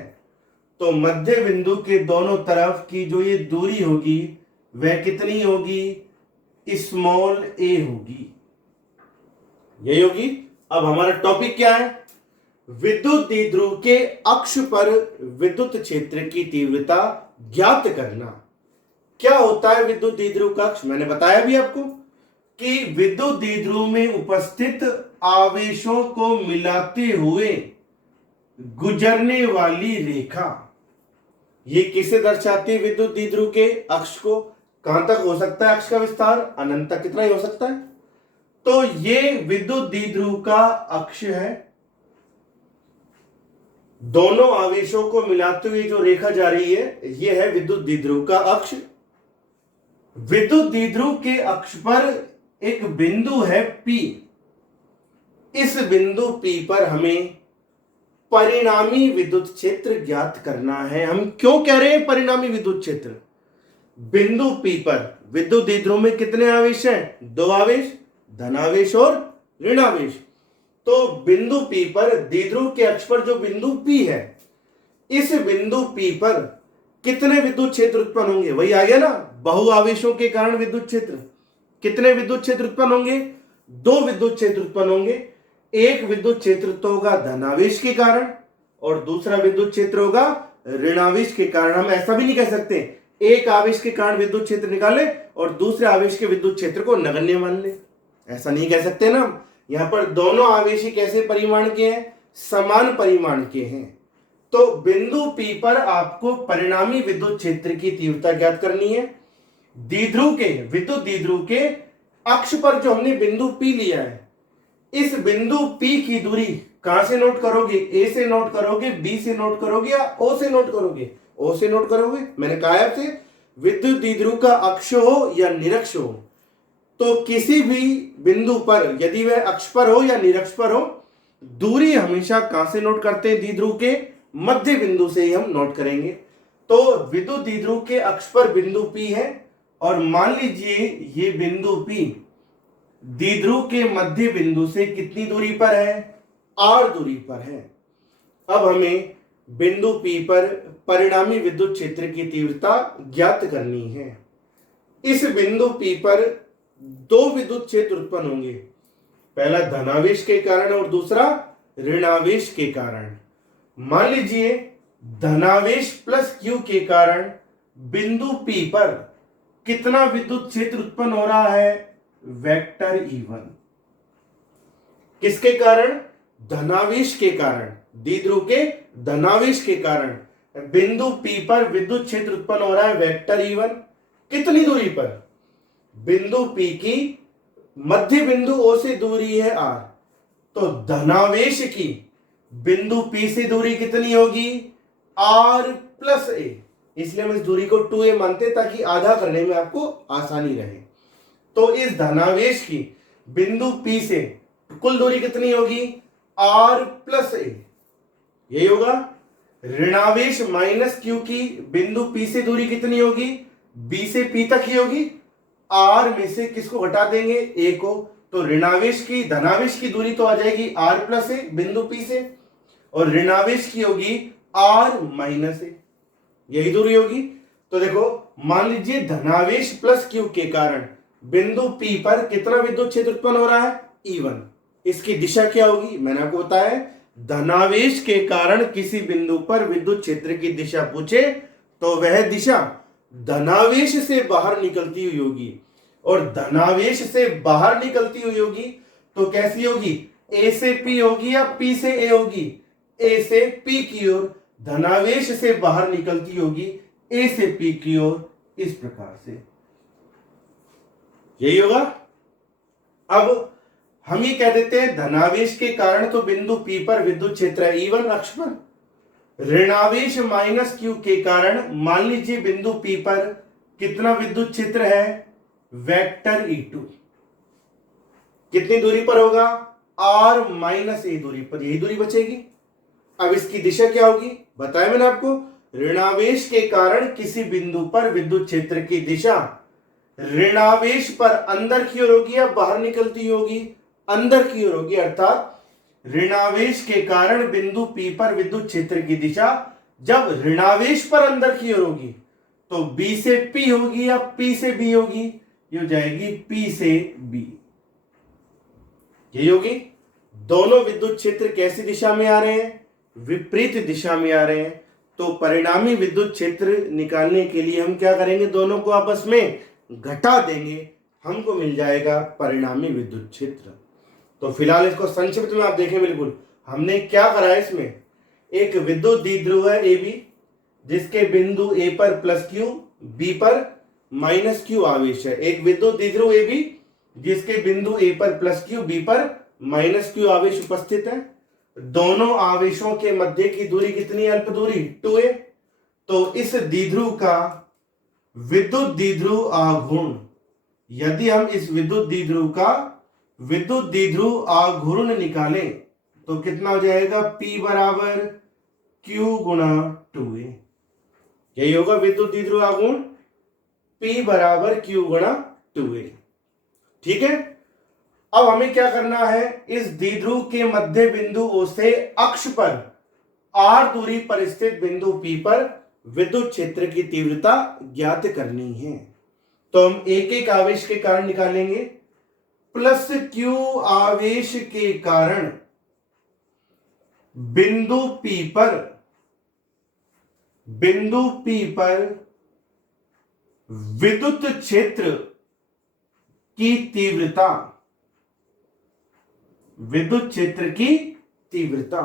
तो मध्य बिंदु के दोनों तरफ की जो ये दूरी होगी वह कितनी होगी? स्मॉल a होगी, यही होगी। अब हमारा टॉपिक क्या है? विद्युत द्विध्रुव के अक्ष पर विद्युत क्षेत्र की तीव्रता ज्ञात करना। क्या होता है विद्युत द्विध्रुव का अक्ष? मैंने बताया भी आपको कि विद्युत द्विध्रुव में उपस्थित आवेशों को मिलाते हुए गुजरने वाली रेखा, ये किसे दर्शाती है? विद्युत द्विध्रुव के अक्ष को। कहां तक हो सकता है अक्ष का विस्तार? अनंत तक। कितना ही हो सकता है? तो ये विद्युत द्विध्रुव का अक्ष है। दोनों आवेशों को मिलाते हुए जो रेखा जा रही है, यह है विद्युत द्विध्रुव का अक्ष। विद्युत द्विध्रुव के अक्ष पर एक बिंदु है P। इस बिंदु P पर हमें परिणामी विद्युत क्षेत्र ज्ञात करना है। हम क्यों कह रहे हैं परिणामी विद्युत क्षेत्र? बिंदु P पर विद्युत द्विध्रुव में कितने आवेश हैं? 2 आवेश, धनावेश और ऋणावेश। तो बिंदु P पर, द्विध्रुव के अक्ष पर जो बिंदु P है, इस बिंदु P पर कितने विद्युत क्षेत्र उत्पन्न होंगे? वही आ गया ना, बहु आवेशों के कारण विद्युत क्षेत्र। कितने विद्युत क्षेत्र उत्पन्न होंगे? 2 विद्युत क्षेत्र उत्पन्न होंगे। एक विद्युत क्षेत्र तो होगा धनावेश के कारण, और दूसरा विद्युत क्षेत्र होगा ऋणावेश के कारण। हम ऐसा भी नहीं कह सकते एक आवेश के कारण विद्युत क्षेत्र निकाले और दूसरे आवेश के विद्युत क्षेत्र को नगण्य मान ले, ऐसा नहीं कह सकते ना। यहां पर दोनों आवेश ही कैसे परिमाण के हैं? समान परिमाण के हैं। तो बिंदु P पर आपको परिणामी विद्युत क्षेत्र की तीव्रता ज्ञात करनी है। द्विध्रुव के, विद्युत द्विध्रुव के अक्ष पर जो हमने बिंदु P लिया है, इस बिंदु P की दूरी कहां से नोट करोगे? A से नोट करोगे, B से नोट करोगे, या O से नोट करोगे? O से नोट करोगे। मैंने कहा आपसे विद्युत द्विध्रुव का अक्ष हो या निरक्ष हो, तो किसी भी बिंदु पर, यदि वह अक्ष पर हो या निरक्ष पर हो, दूरी हमेशा कहां से नोट करते हैं? द्विध्रुव के मध्य बिंदु से ही हम नोट करेंगे। तो विद्युत द्विध्रुव के अक्ष पर बिंदु P है, और मान लीजिए ये बिंदु P द्विध्रुव के मध्य बिंदु से कितनी दूरी पर है? r दूरी पर है। अब हमें बिंदु P पर परिणामी विद्युत क्षेत्र की तीव्रता ज्ञात करनी है। इस बिंदु P पर 2 विद्युत क्षेत्र उत्पन्न होंगे, पहला धनावेश के कारण और दूसरा ऋणावेश के कारण। मान लीजिए धनावेश प्लस Q के कारण बिंदु P पर कितना विद्युत क्षेत्र उत्पन्न हो रहा है? Vector E1। किसके कारण? धनावेश के कारण, द्विध्रुव के धनावेश के कारण बिंदु P पर विद्युत क्षेत्र उत्पन्न हो रहा है वेक्टर E1। कितनी दूरी पर? बिंदु P की मध्य बिंदु O से दूरी है r, तो धनावेश की बिंदु P से दूरी कितनी होगी? r plus a। इसलिए हम इस दूरी को 2a मानते हैं ताकि आधा करने में आपको आसानी रहे। तो इस धनावेश की बिंदु P से कुल दूरी कितनी होगी? r प्लस a, यही होगा। ऋणावेश माइनस Q की बिंदु P से दूरी कितनी होगी? B से P तक ही होगी। r में से किसको घटा देंगे? a को। तो ऋणावेश की, धनावेश की दूरी तो आ जाएगी r प्लस a बिंदु P से, और ऋणावेश की होगी r माइनस a, यही दूरी होगी। तो देखो, मान लीजिए धनावेश प्लस Q के कारण बिंदु P पर कितना विद्युत क्षेत्र उत्पन्न हो रहा है? E1। इसकी दिशा क्या होगी? मैंने आपको बताया है, धनावेश के कारण किसी बिंदु पर विद्युत क्षेत्र की दिशा पूछे तो वह दिशा धनावेश से बाहर निकलती हुई होगी, और धनावेश से बाहर निकलती हुई होगी तो कैसी होगी? A से P होगी या P से A होगी? A से P की ओर। धनावेश से बाहर निकलती होगी A से P की ओर, इस प्रकार से, यही होगा। अब हम ये कह देते हैं धनावेश के कारण तो बिंदु P पर विद्युत क्षेत्र है E1 अक्ष पर, ऋणावेश माइनस Q के कारण मान लीजिए बिंदु P पर कितना विद्युत क्षेत्र है, वेक्टर E2 कितनी दूरी पर होगा, R माइनस A दूरी पर, यही दूरी बचेगी। अब इसकी दिशा क्या होगी, बताया मैंने आपको, ऋणावेश के कारण किसी बिंदु पर विद्युत क्षेत्र की दिशा ऋणावेश पर अंदर की ओर होगी या बाहर निकलती होगी, अंदर की ओर होगी। अर्थात ऋणावेश के कारण बिंदु P पर विद्युत क्षेत्र की दिशा जब ऋणावेश पर अंदर की ओर होगी तो B से P होगी या P से B होगी, ये हो जाएगी P से B, यही होगी। दोनों विद्युत क्षेत्र कैसी दिशा में आ रहे हैं, विपरीत दिशा में आ रहे हैं। तो परिणामी विद्युत क्षेत्र निकालने के लिए हम क्या करेंगे, दोनों को आपस में घटा देंगे, हमको मिल जाएगा परिणामी विद्युत क्षेत्र। तो फिलहाल इसको संक्षिप्त में आप देखें, बिल्कुल हमने क्या करा है, इसमें एक विद्युत द्विध्रुव है AB जिसके बिंदु A पर प्लस Q, B पर माइनस Q आवेश है। एक विद्युत द्विध्रुव AB जिसके बिंदु A पर प्लस Q, B पर माइनस Q आवेश उपस्थित है। दोनों आवेशों के मध्य की दूरी कितनी, अल्प दूरी 2a। तो इस द्विध्रुव का विद्युत द्विध्रुव आघूर्ण, यदि हम इस विद्युत द्विध्रुव का विद्युत द्विध्रुव आघूर्ण निकालें तो कितना हो जाएगा, P बराबर Q गुणा 2a, यही होगा विद्युत द्विध्रुव आघूर्ण, P बराबर Q गुणा 2a। ठीक है, अब हमें क्या करना है, इस द्विध्रुव के मध्य बिंदु O से अक्ष पर R दूरी पर स्थित बिंदु P पर विद्युत क्षेत्र की तीव्रता ज्ञात करनी है। तो हम एक एक आवेश के कारण निकालेंगे। प्लस Q आवेश के कारण बिंदु P पर विद्युत क्षेत्र की तीव्रता, विद्युत क्षेत्र की तीव्रता,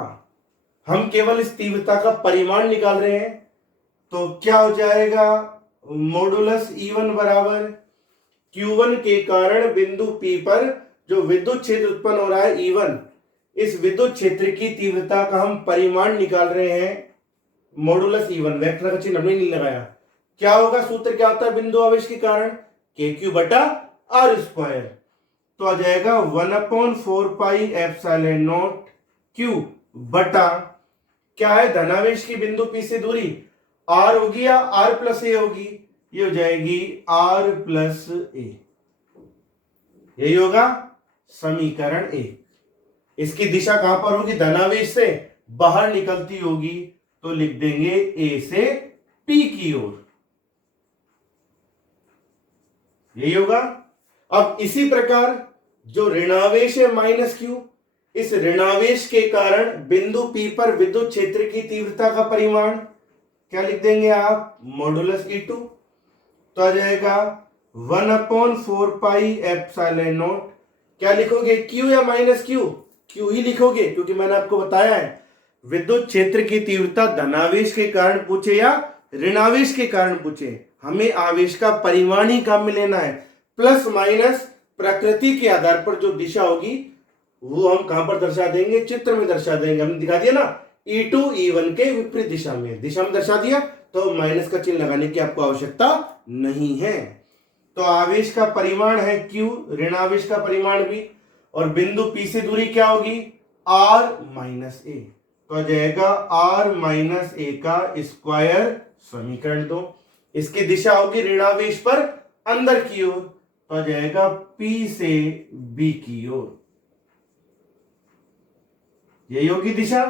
हम केवल इस तीव्रता का परिमाण निकाल रहे हैं। तो क्या हो जाएगा, मॉडुलस E1 बराबर Q1 के कारण बिंदु P पर जो विद्युत क्षेत्र उत्पन्न हो रहा है E1, इस विद्युत क्षेत्र की तीव्रता का हम परिमाण निकाल रहे हैं, मॉडुलस E1, वेक्टर का चिन्ह हमने नहीं लगाया। क्या होगा, सूत्र क्या होता है बिंदु आवेश के कारण, KQ बटा R स्क्वायर। तो आ जाएगा 1/4 पाई एप्सिलॉन नॉट Q बटा क्या है, धनावेश की बिंदु P से दूरी R होगी या R प्लस A होगी, ये हो जाएगी R प्लस A, यही होगा समीकरण 1। इसकी दिशा कहां पर होगी, धनावेश से बाहर निकलती होगी, तो लिख देंगे A से P की ओर, यही होगा। अब इसी प्रकार जो ऋणावेश है माइनस Q, इस ऋणावेश के कारण बिंदु P पर विद्युत क्षेत्र की तीव्रता का परिमाण क्या लिख देंगे आप, मॉडुलस E2। तो आ जाएगा 1/4 पाई एप्सिलॉन नॉट, क्या लिखोगे, Q या माइनस Q, Q ही लिखोगे, क्योंकि मैंने आपको बताया है विद्युत क्षेत्र की तीव्रता धनावेश के कारण पूछे या ऋणावेश के कारण पूछे, हमें आवेश का परिमाण ही काम में लेना है। प्लस माइनस प्रकृति के आधार पर जो दिशा होगी वो हम कहां पर दर्शा देंगे, चित्र में दर्शा देंगे। हमने दिखा दिया ना, E2 E1 के विपरीत दिशा में दर्शा दिया, तो माइनस का चिन्ह लगाने की आपको आवश्यकता नहीं है। तो आवेश का परिमाण है Q, ऋणावेश का परिमाण भी, और बिंदु P से दूरी क्या होगी, R माइनस A। तो आ जाएगा R माइनस A का स्क्वायर, समीकरण 2। इसकी दिशा होगी ऋणावेश पर अंदर की ओर, तो आ जाएगा P से B की ओर, यही होगी दिशा।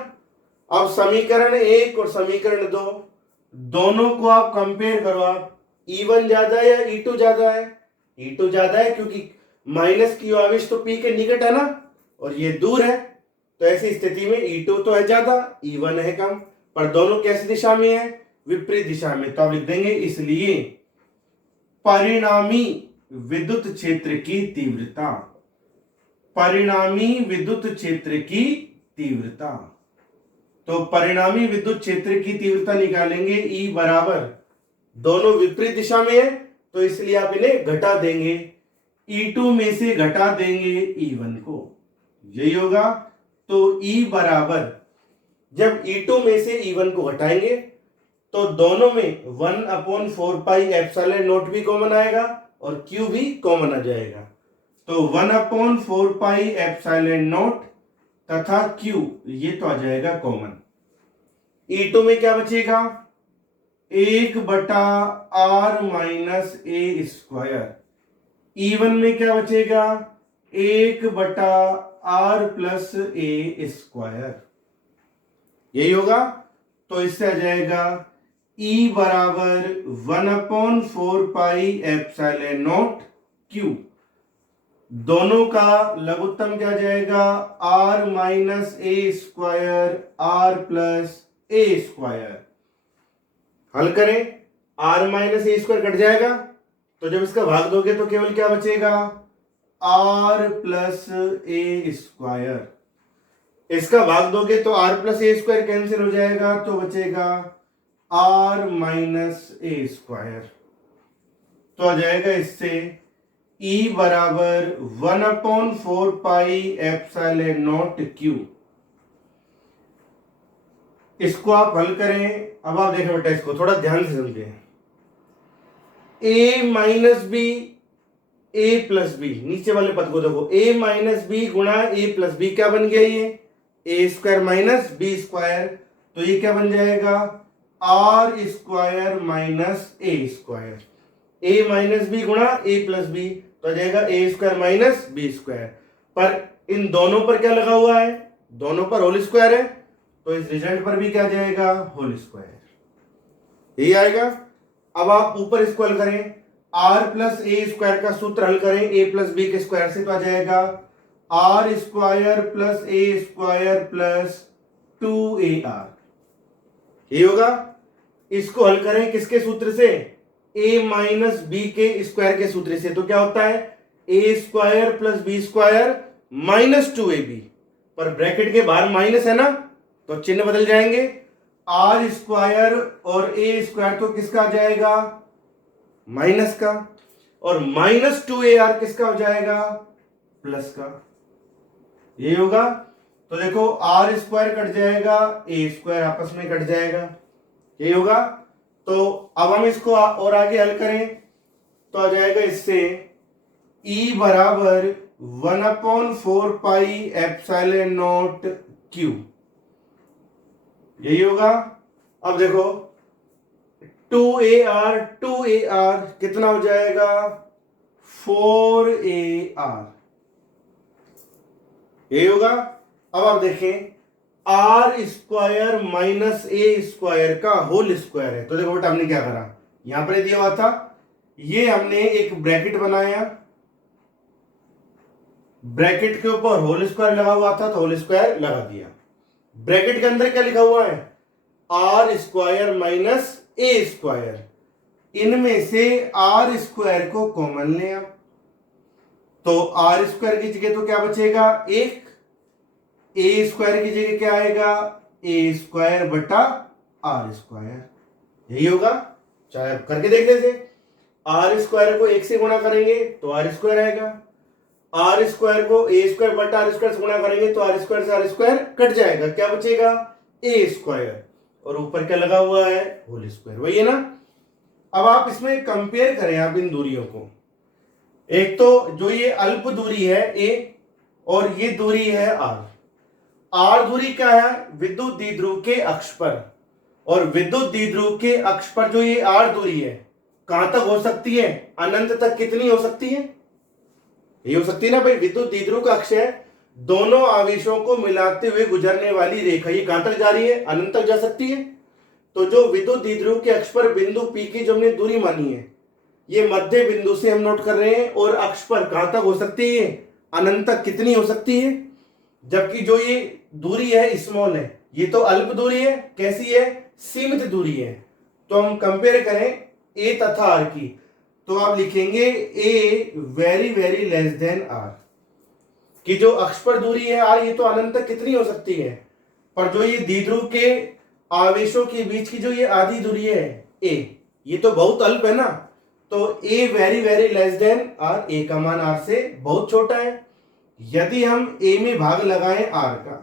अब समीकरण 1 और समीकरण 2 दोनों को आप कंपेयर करो, आप E1 ज्यादा है या E2 ज्यादा है, E2 ज्यादा है क्योंकि माइनस Q आवेश तो P के निकट है ना, और ये दूर है, तो ऐसी स्थिति में E2 तो है ज्यादा, E1 है कम, पर दोनों कैसी दिशा में है, विपरीत दिशा में। तो आप लिख देंगे इसलिए परिणामी विद्युत क्षेत्र की तीव्रता, परिणामी विद्युत क्षेत्र की तीव्रता। तो परिणामी विद्युत क्षेत्र की तीव्रता निकालेंगे, E बराबर, दोनों विपरीत दिशा में है तो इसलिए आप इन्हें घटा देंगे, E2 में से घटा देंगे E1 को, यही होगा। तो E बराबर, जब E2 में से E1 को घटाएंगे तो दोनों में 1/4πε0 भी कॉमन आएगा और Q भी कॉमन आ जाएगा। तो 1/4πε0 तथा Q ये तो आ जाएगा कॉमन। E2 में क्या बचेगा, 1/r-a²। E1 में क्या बचेगा, 1/r+a²। यही होगा। तो इससे आ जाएगा E बराबर 1/4πε0 Q। दोनों का लघुत्तम क्या जाएगा, r-a² r+a²। हल करें, r-a² कट जाएगा तो जब इसका भाग दोगे तो केवल क्या बचेगा, r+a²। इसका भाग दोगे तो r+a² कैंसिल हो जाएगा तो बचेगा r-a²। तो आ जाएगा इससे E बराबर 1/4πε0 Q। इसको आप हल करें। अब आप देखें बेटा, इसको थोड़ा ध्यान से समझें। a minus b, a plus b, नीचे वाले पद को देखो, a माइनस बी गुणा a प्लस बी, क्या बन गया ये, a² माइनस b²। तो ये क्या बन जाएगा, r² minus a²। a minus b गुणा a प्लस बी तो आ जाएगा a² माइनस b²। पर इन दोनों पर क्या लगा हुआ है, दोनों पर होल स्क्वायर है, तो इस रिजल्ट पर भी क्या जाएगा, होल स्क्वायर, यही आएगा। अब आप ऊपर इसको हल करें, r+a² का सूत्र हल करें a प्लस बी के स्क्वायर से, तो आ जाएगा r² + a² + 2ar। ये होगा। इसको हल करें किसके सूत्र से, a माइनस बी के स्क्वायर के सूत्र से, तो क्या होता है, a² + b² माइनस 2ab। पर ब्रैकेट के बाहर माइनस है ना, तो चिन्ह बदल जाएंगे, r² और a² तो किसका आ जाएगा, माइनस का, और माइनस 2ar किसका हो जाएगा, प्लस का। ये होगा। तो देखो r² कट जाएगा, a² आपस में कट जाएगा, यही होगा। तो अब हम इसको और आगे हल करें तो आ जाएगा इससे E बराबर 1/4πε0 Q। यही होगा। अब देखो 2ar कितना हो जाएगा, 4ar। यही होगा। अब आप देखें, r² माइनस a² का होल स्क्वायर है। तो देखो बेटा हमने क्या करा, यहां पर दिया हुआ था, ये हमने एक ब्रैकेट बनाया, ब्रैकेट के ऊपर होल स्क्वायर लगा हुआ था तो होल स्क्वायर लगा दिया। ब्रैकेट के अंदर क्या लिखा हुआ है, r² माइनस a²। इनमें से r² को कॉमन ले आप, तो r² की जगह तो क्या बचेगा, 1, a² की जगह क्या आएगा, a² बटा r²। यही होगा। चाहे आप करके देख लेते, r² को 1 से गुणा करेंगे तो r² आएगा, r² को a² बटा r² से गुणा करेंगे तो r² से r² कट जाएगा, क्या बचेगा, a², और ऊपर क्या लगा हुआ है, होल स्क्वायर, वही है ना। अब आप इसमें कंपेयर करें आप इन दूरियों को, एक तो जो ये अल्प दूरी है a और ये दूरी है r। r दूरी क्या है, विद्युत द्विध्रुव के अक्ष पर, और विद्युत द्विध्रुव के अक्ष पर जो ये r दूरी है कहां तक हो सकती है, अनंत तक कितनी हो सकती है, ये हो सकती है ना भाई। विद्युत द्विध्रुव का अक्ष है, दोनों आवेशों को मिलाते हुए गुजरने वाली रेखा ये कहां तक जा रही है, अनंत तक जा सकती है। तो जो विद्युत द्विध्रुव के अक्ष पर बिंदु P की जो हमने दूरी मानी है, ये मध्य बिंदु से हम नोट कर रहे हैं, और अक्ष पर कहां तक हो सकती है, अनंत तक कितनी हो सकती है। जबकि जो ये दूरी है स्मॉल है, ये तो अल्प दूरी है, कैसी है, सीमित दूरी है। तो हम कंपेयर करें a तथा r की, तो आप लिखेंगे a very very less than r, कि जो अक्ष पर दूरी है r ये तो अनंत तक कितनी हो सकती है, पर जो ये द्विध्रुव के आवेशों के बीच की जो ये आधी दूरी है a, ये तो बहुत अल्प है ना, तो a very very less than r, a का मान r से बहुत छोटा है। यदि हम ए में भाग लगाएं आर का,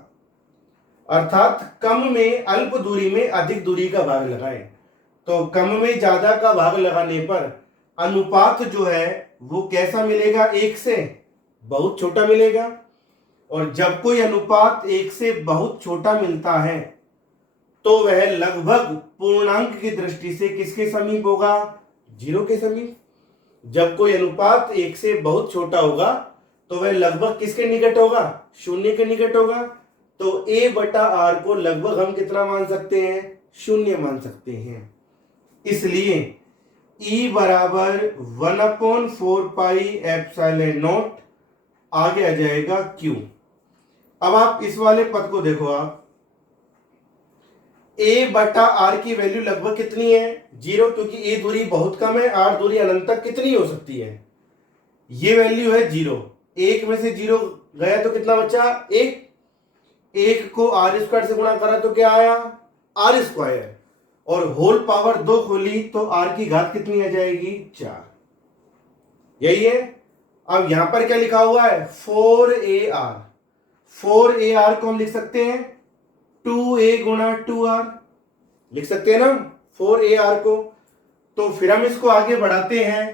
अर्थात कम में अल्प दूरी में अधिक दूरी का भाग लगाएं, तो कम में ज्यादा का भाग लगाने पर अनुपात जो है वो कैसा मिलेगा? एक से बहुत छोटा मिलेगा। और जब कोई अनुपात एक से बहुत छोटा मिलता है तो वह लगभग पूर्णांक की दृष्टि से किसके समीप होगा? जीरो के समीप। जब कोई अनुपात एक से बहुत छोटा होगा तो वह लगभग किसके निकट होगा? शून्य के निकट होगा। तो ए बटा आर को लगभग हम कितना मान सकते हैं? शून्य मान सकते हैं। इसलिए E बराबर 1/4 पाई एप्सिलॉन नॉट आगे आ जाएगा Q। अब आप इस वाले पद को देखो, आप A बटा R की वैल्यू लगभग कितनी है? 0, क्योंकि A दूरी बहुत कम है, R दूरी अनंत तक कितनी हो सकती है? ये वैल्यू है 0। 1 में से 0 गया तो कितना बचा? 1 को R स्क्वायर से गुणा करा तो क्या आया? R square. और होल पावर 2 खोली तो R की घात कितनी आ जाएगी? 4। यही है। अब यहां पर क्या लिखा हुआ है? 4AR। 4AR को हम लिख सकते हैं 2A गुणा 2R, लिख सकते हैं ना 4AR को। तो फिर हम इसको आगे बढ़ाते हैं।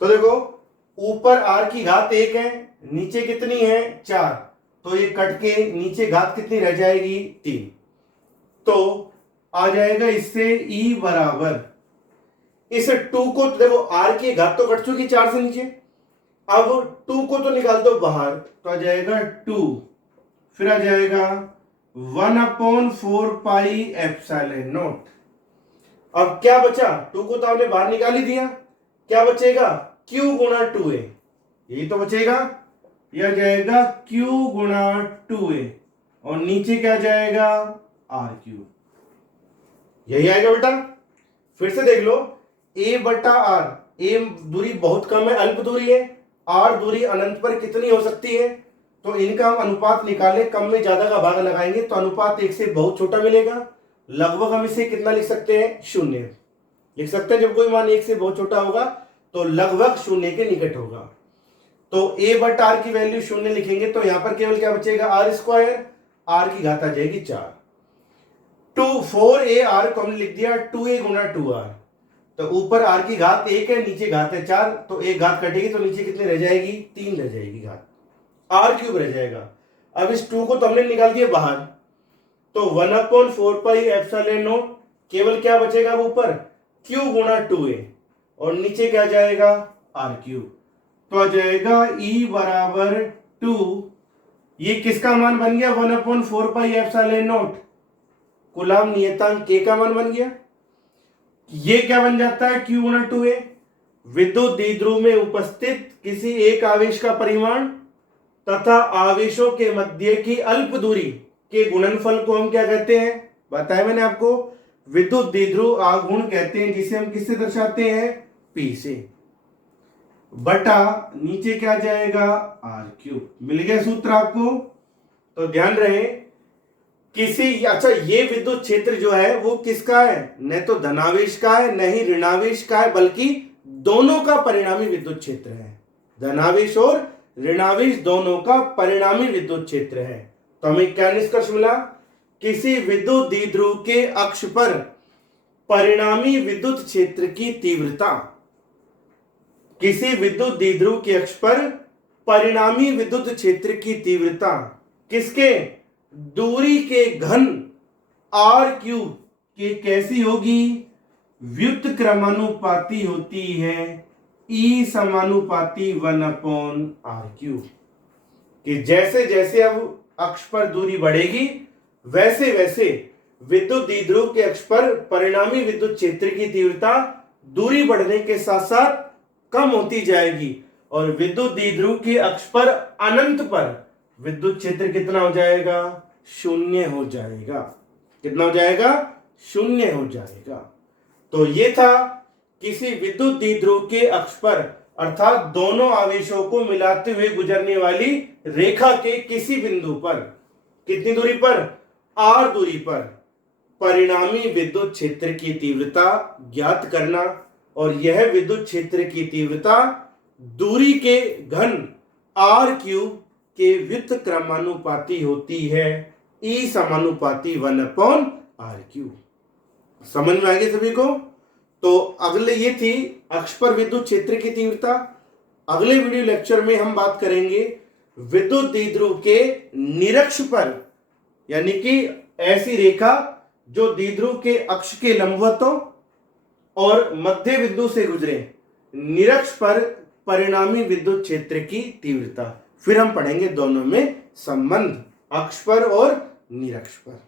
तो देखो, ऊपर R की घात 1 है, नीचे कितनी है? 4। तो ये कट के नीचे घात कितनी रह जाएगी? 3। तो आ जाएगा इससे E बराबर, इस 2 को तो देखो R की घात तो कट चुकी 4 से नीचे, अब 2 को तो निकाल दो बाहर, तो आ जाएगा 2, फिर आ जाएगा 1/4 पाई एप्सिलॉन नॉट। अब क्या बचा? 2 को तो आपने बाहर निकाल ही दिया, क्या बचेगा? Q गुणा 2A, यही तो बचेगा। यह जाएगा Q गुणा 2A और नीचे क्या जाएगा? RQ। यही आएगा बेटा। फिर से देख लो, A बटा R, A दूरी बहुत कम है, अल्प दूरी है, R दूरी अनंत पर कितनी हो सकती है? तो इनका हम अनुपात निकाले, कम में ज्यादा का भाग लगाएंगे तो अनुपात एक से बहुत छोटा मिलेगा। लगभग हम इसे कितना लिख सकते हैं? शून्य लिख सकते हैं। जब कोई मान एक से बहुत छोटा होगा तो लगभग शून्य के निकट होगा। तो A बटा R की वैल्यू शून्य लिखेंगे तो यहां पर केवल क्या बचेगा? R स्क्वायर, R की घात आ जाएगी 4। 4AR को हमने लिख दिया 2A गुणा 2R। तो ऊपर R की घात 1 है, नीचे घात है 4, तो एक घात कटेगी तो नीचे कितनी रह जाएगी? 3 रह जाएगी घात, R³ रह जाएगा। अब इस 2 को तो हमने निकाल दिया बाहर, तो 1/4 पाई एप्सिलॉन नॉट, केवल क्या बचेगा ऊपर? Q गुणा 2A और नीचे क्या जाएगा? R³। तो आ जाएगा E बराबर 2, ये किसका मान बन गया? 1/4 पाई एप्सिलॉन नॉट, कूलाम नियतांक K का मान बन गया। ये क्या बन जाता है? Q गुणा 2A। विद्युत द्विध्रुव में उपस्थित किसी एक आवेश का परिमाण तथा आवेशों के मध्य की अल्प दूरी के गुणनफल को हम क्या कहते हैं? बताया मैंने आपको, विद्युत द्विध्रुव आघूर्ण कहते हैं, जिसे हम किससे दर्शाते हैं? P से। बटा नीचे क्या जाएगा? R³। मिल गया सूत्र आपको। तो ध्यान रहे, किसी, अच्छा ये विद्युत क्षेत्र जो है वो किसका है? न तो धनावेश का है न ही ऋणावेश का है, बल्कि दोनों का परिणामी विद्युत क्षेत्र है। धनावेश और ऋणावेश दोनों का परिणामी विद्युत क्षेत्र है। तो हमें क्या निष्कर्ष मिला? किसी विद्युत द्विध्रुव के अक्ष पर परिणामी विद्युत क्षेत्र की तीव्रता, किसी विद्युत द्विध्रुव के अक्ष पर परिणामी विद्युत क्षेत्र की तीव्रता किसके? दूरी के घन R³ के कैसी होगी? व्युत्क्रमानुपाती होती है, E समानुपाती 1/R³। कि जैसे जैसे अब अक्ष पर दूरी बढ़ेगी वैसे वैसे विद्युत द्विध्रुव के अक्ष पर परिणामी विद्युत क्षेत्र की तीव्रता दूरी बढ़ने के साथ साथ कम होती जाएगी और विद्युत द्विध्रुव के अक्ष पर अनंत पर विद्युत क्षेत्र कितना हो जाएगा? शून्य हो जाएगा। कितना हो जाएगा? शून्य हो जाएगा। तो ये था किसी विद्युत द्विध्रुव के अक्ष पर, अर्थात दोनों आवेशों को मिलाते हुए गुजरने वाली रेखा के किसी बिंदु पर, कितनी दूरी पर? R दूरी पर परिणामी विद्युत क्षेत्र की तीव्रता ज्ञात करना और यह विद्युत क्षेत्र की तीव्रता दूरी के घन आर क्यूब के व्युत्क्रमानुपाती होती है। E समानुपाती 1/r³। समझ में आ गई सभी को। तो अगले ये थी अक्ष पर विद्युत क्षेत्र की तीव्रता। अगले वीडियो लेक्चर में हम बात करेंगे विद्युत द्विध्रुव के निरक्ष पर, यानी कि ऐसी रेखा जो द्विध्रुव के अक्ष के लंबवत हो और मध्य बिंदु से गुजरे, निरक्ष पर परिणामी विद्युत क्षेत्र की तीव्रता। फिर हम पढ़ेंगे दोनों में संबंध, अक्ष पर और निरक्ष पर।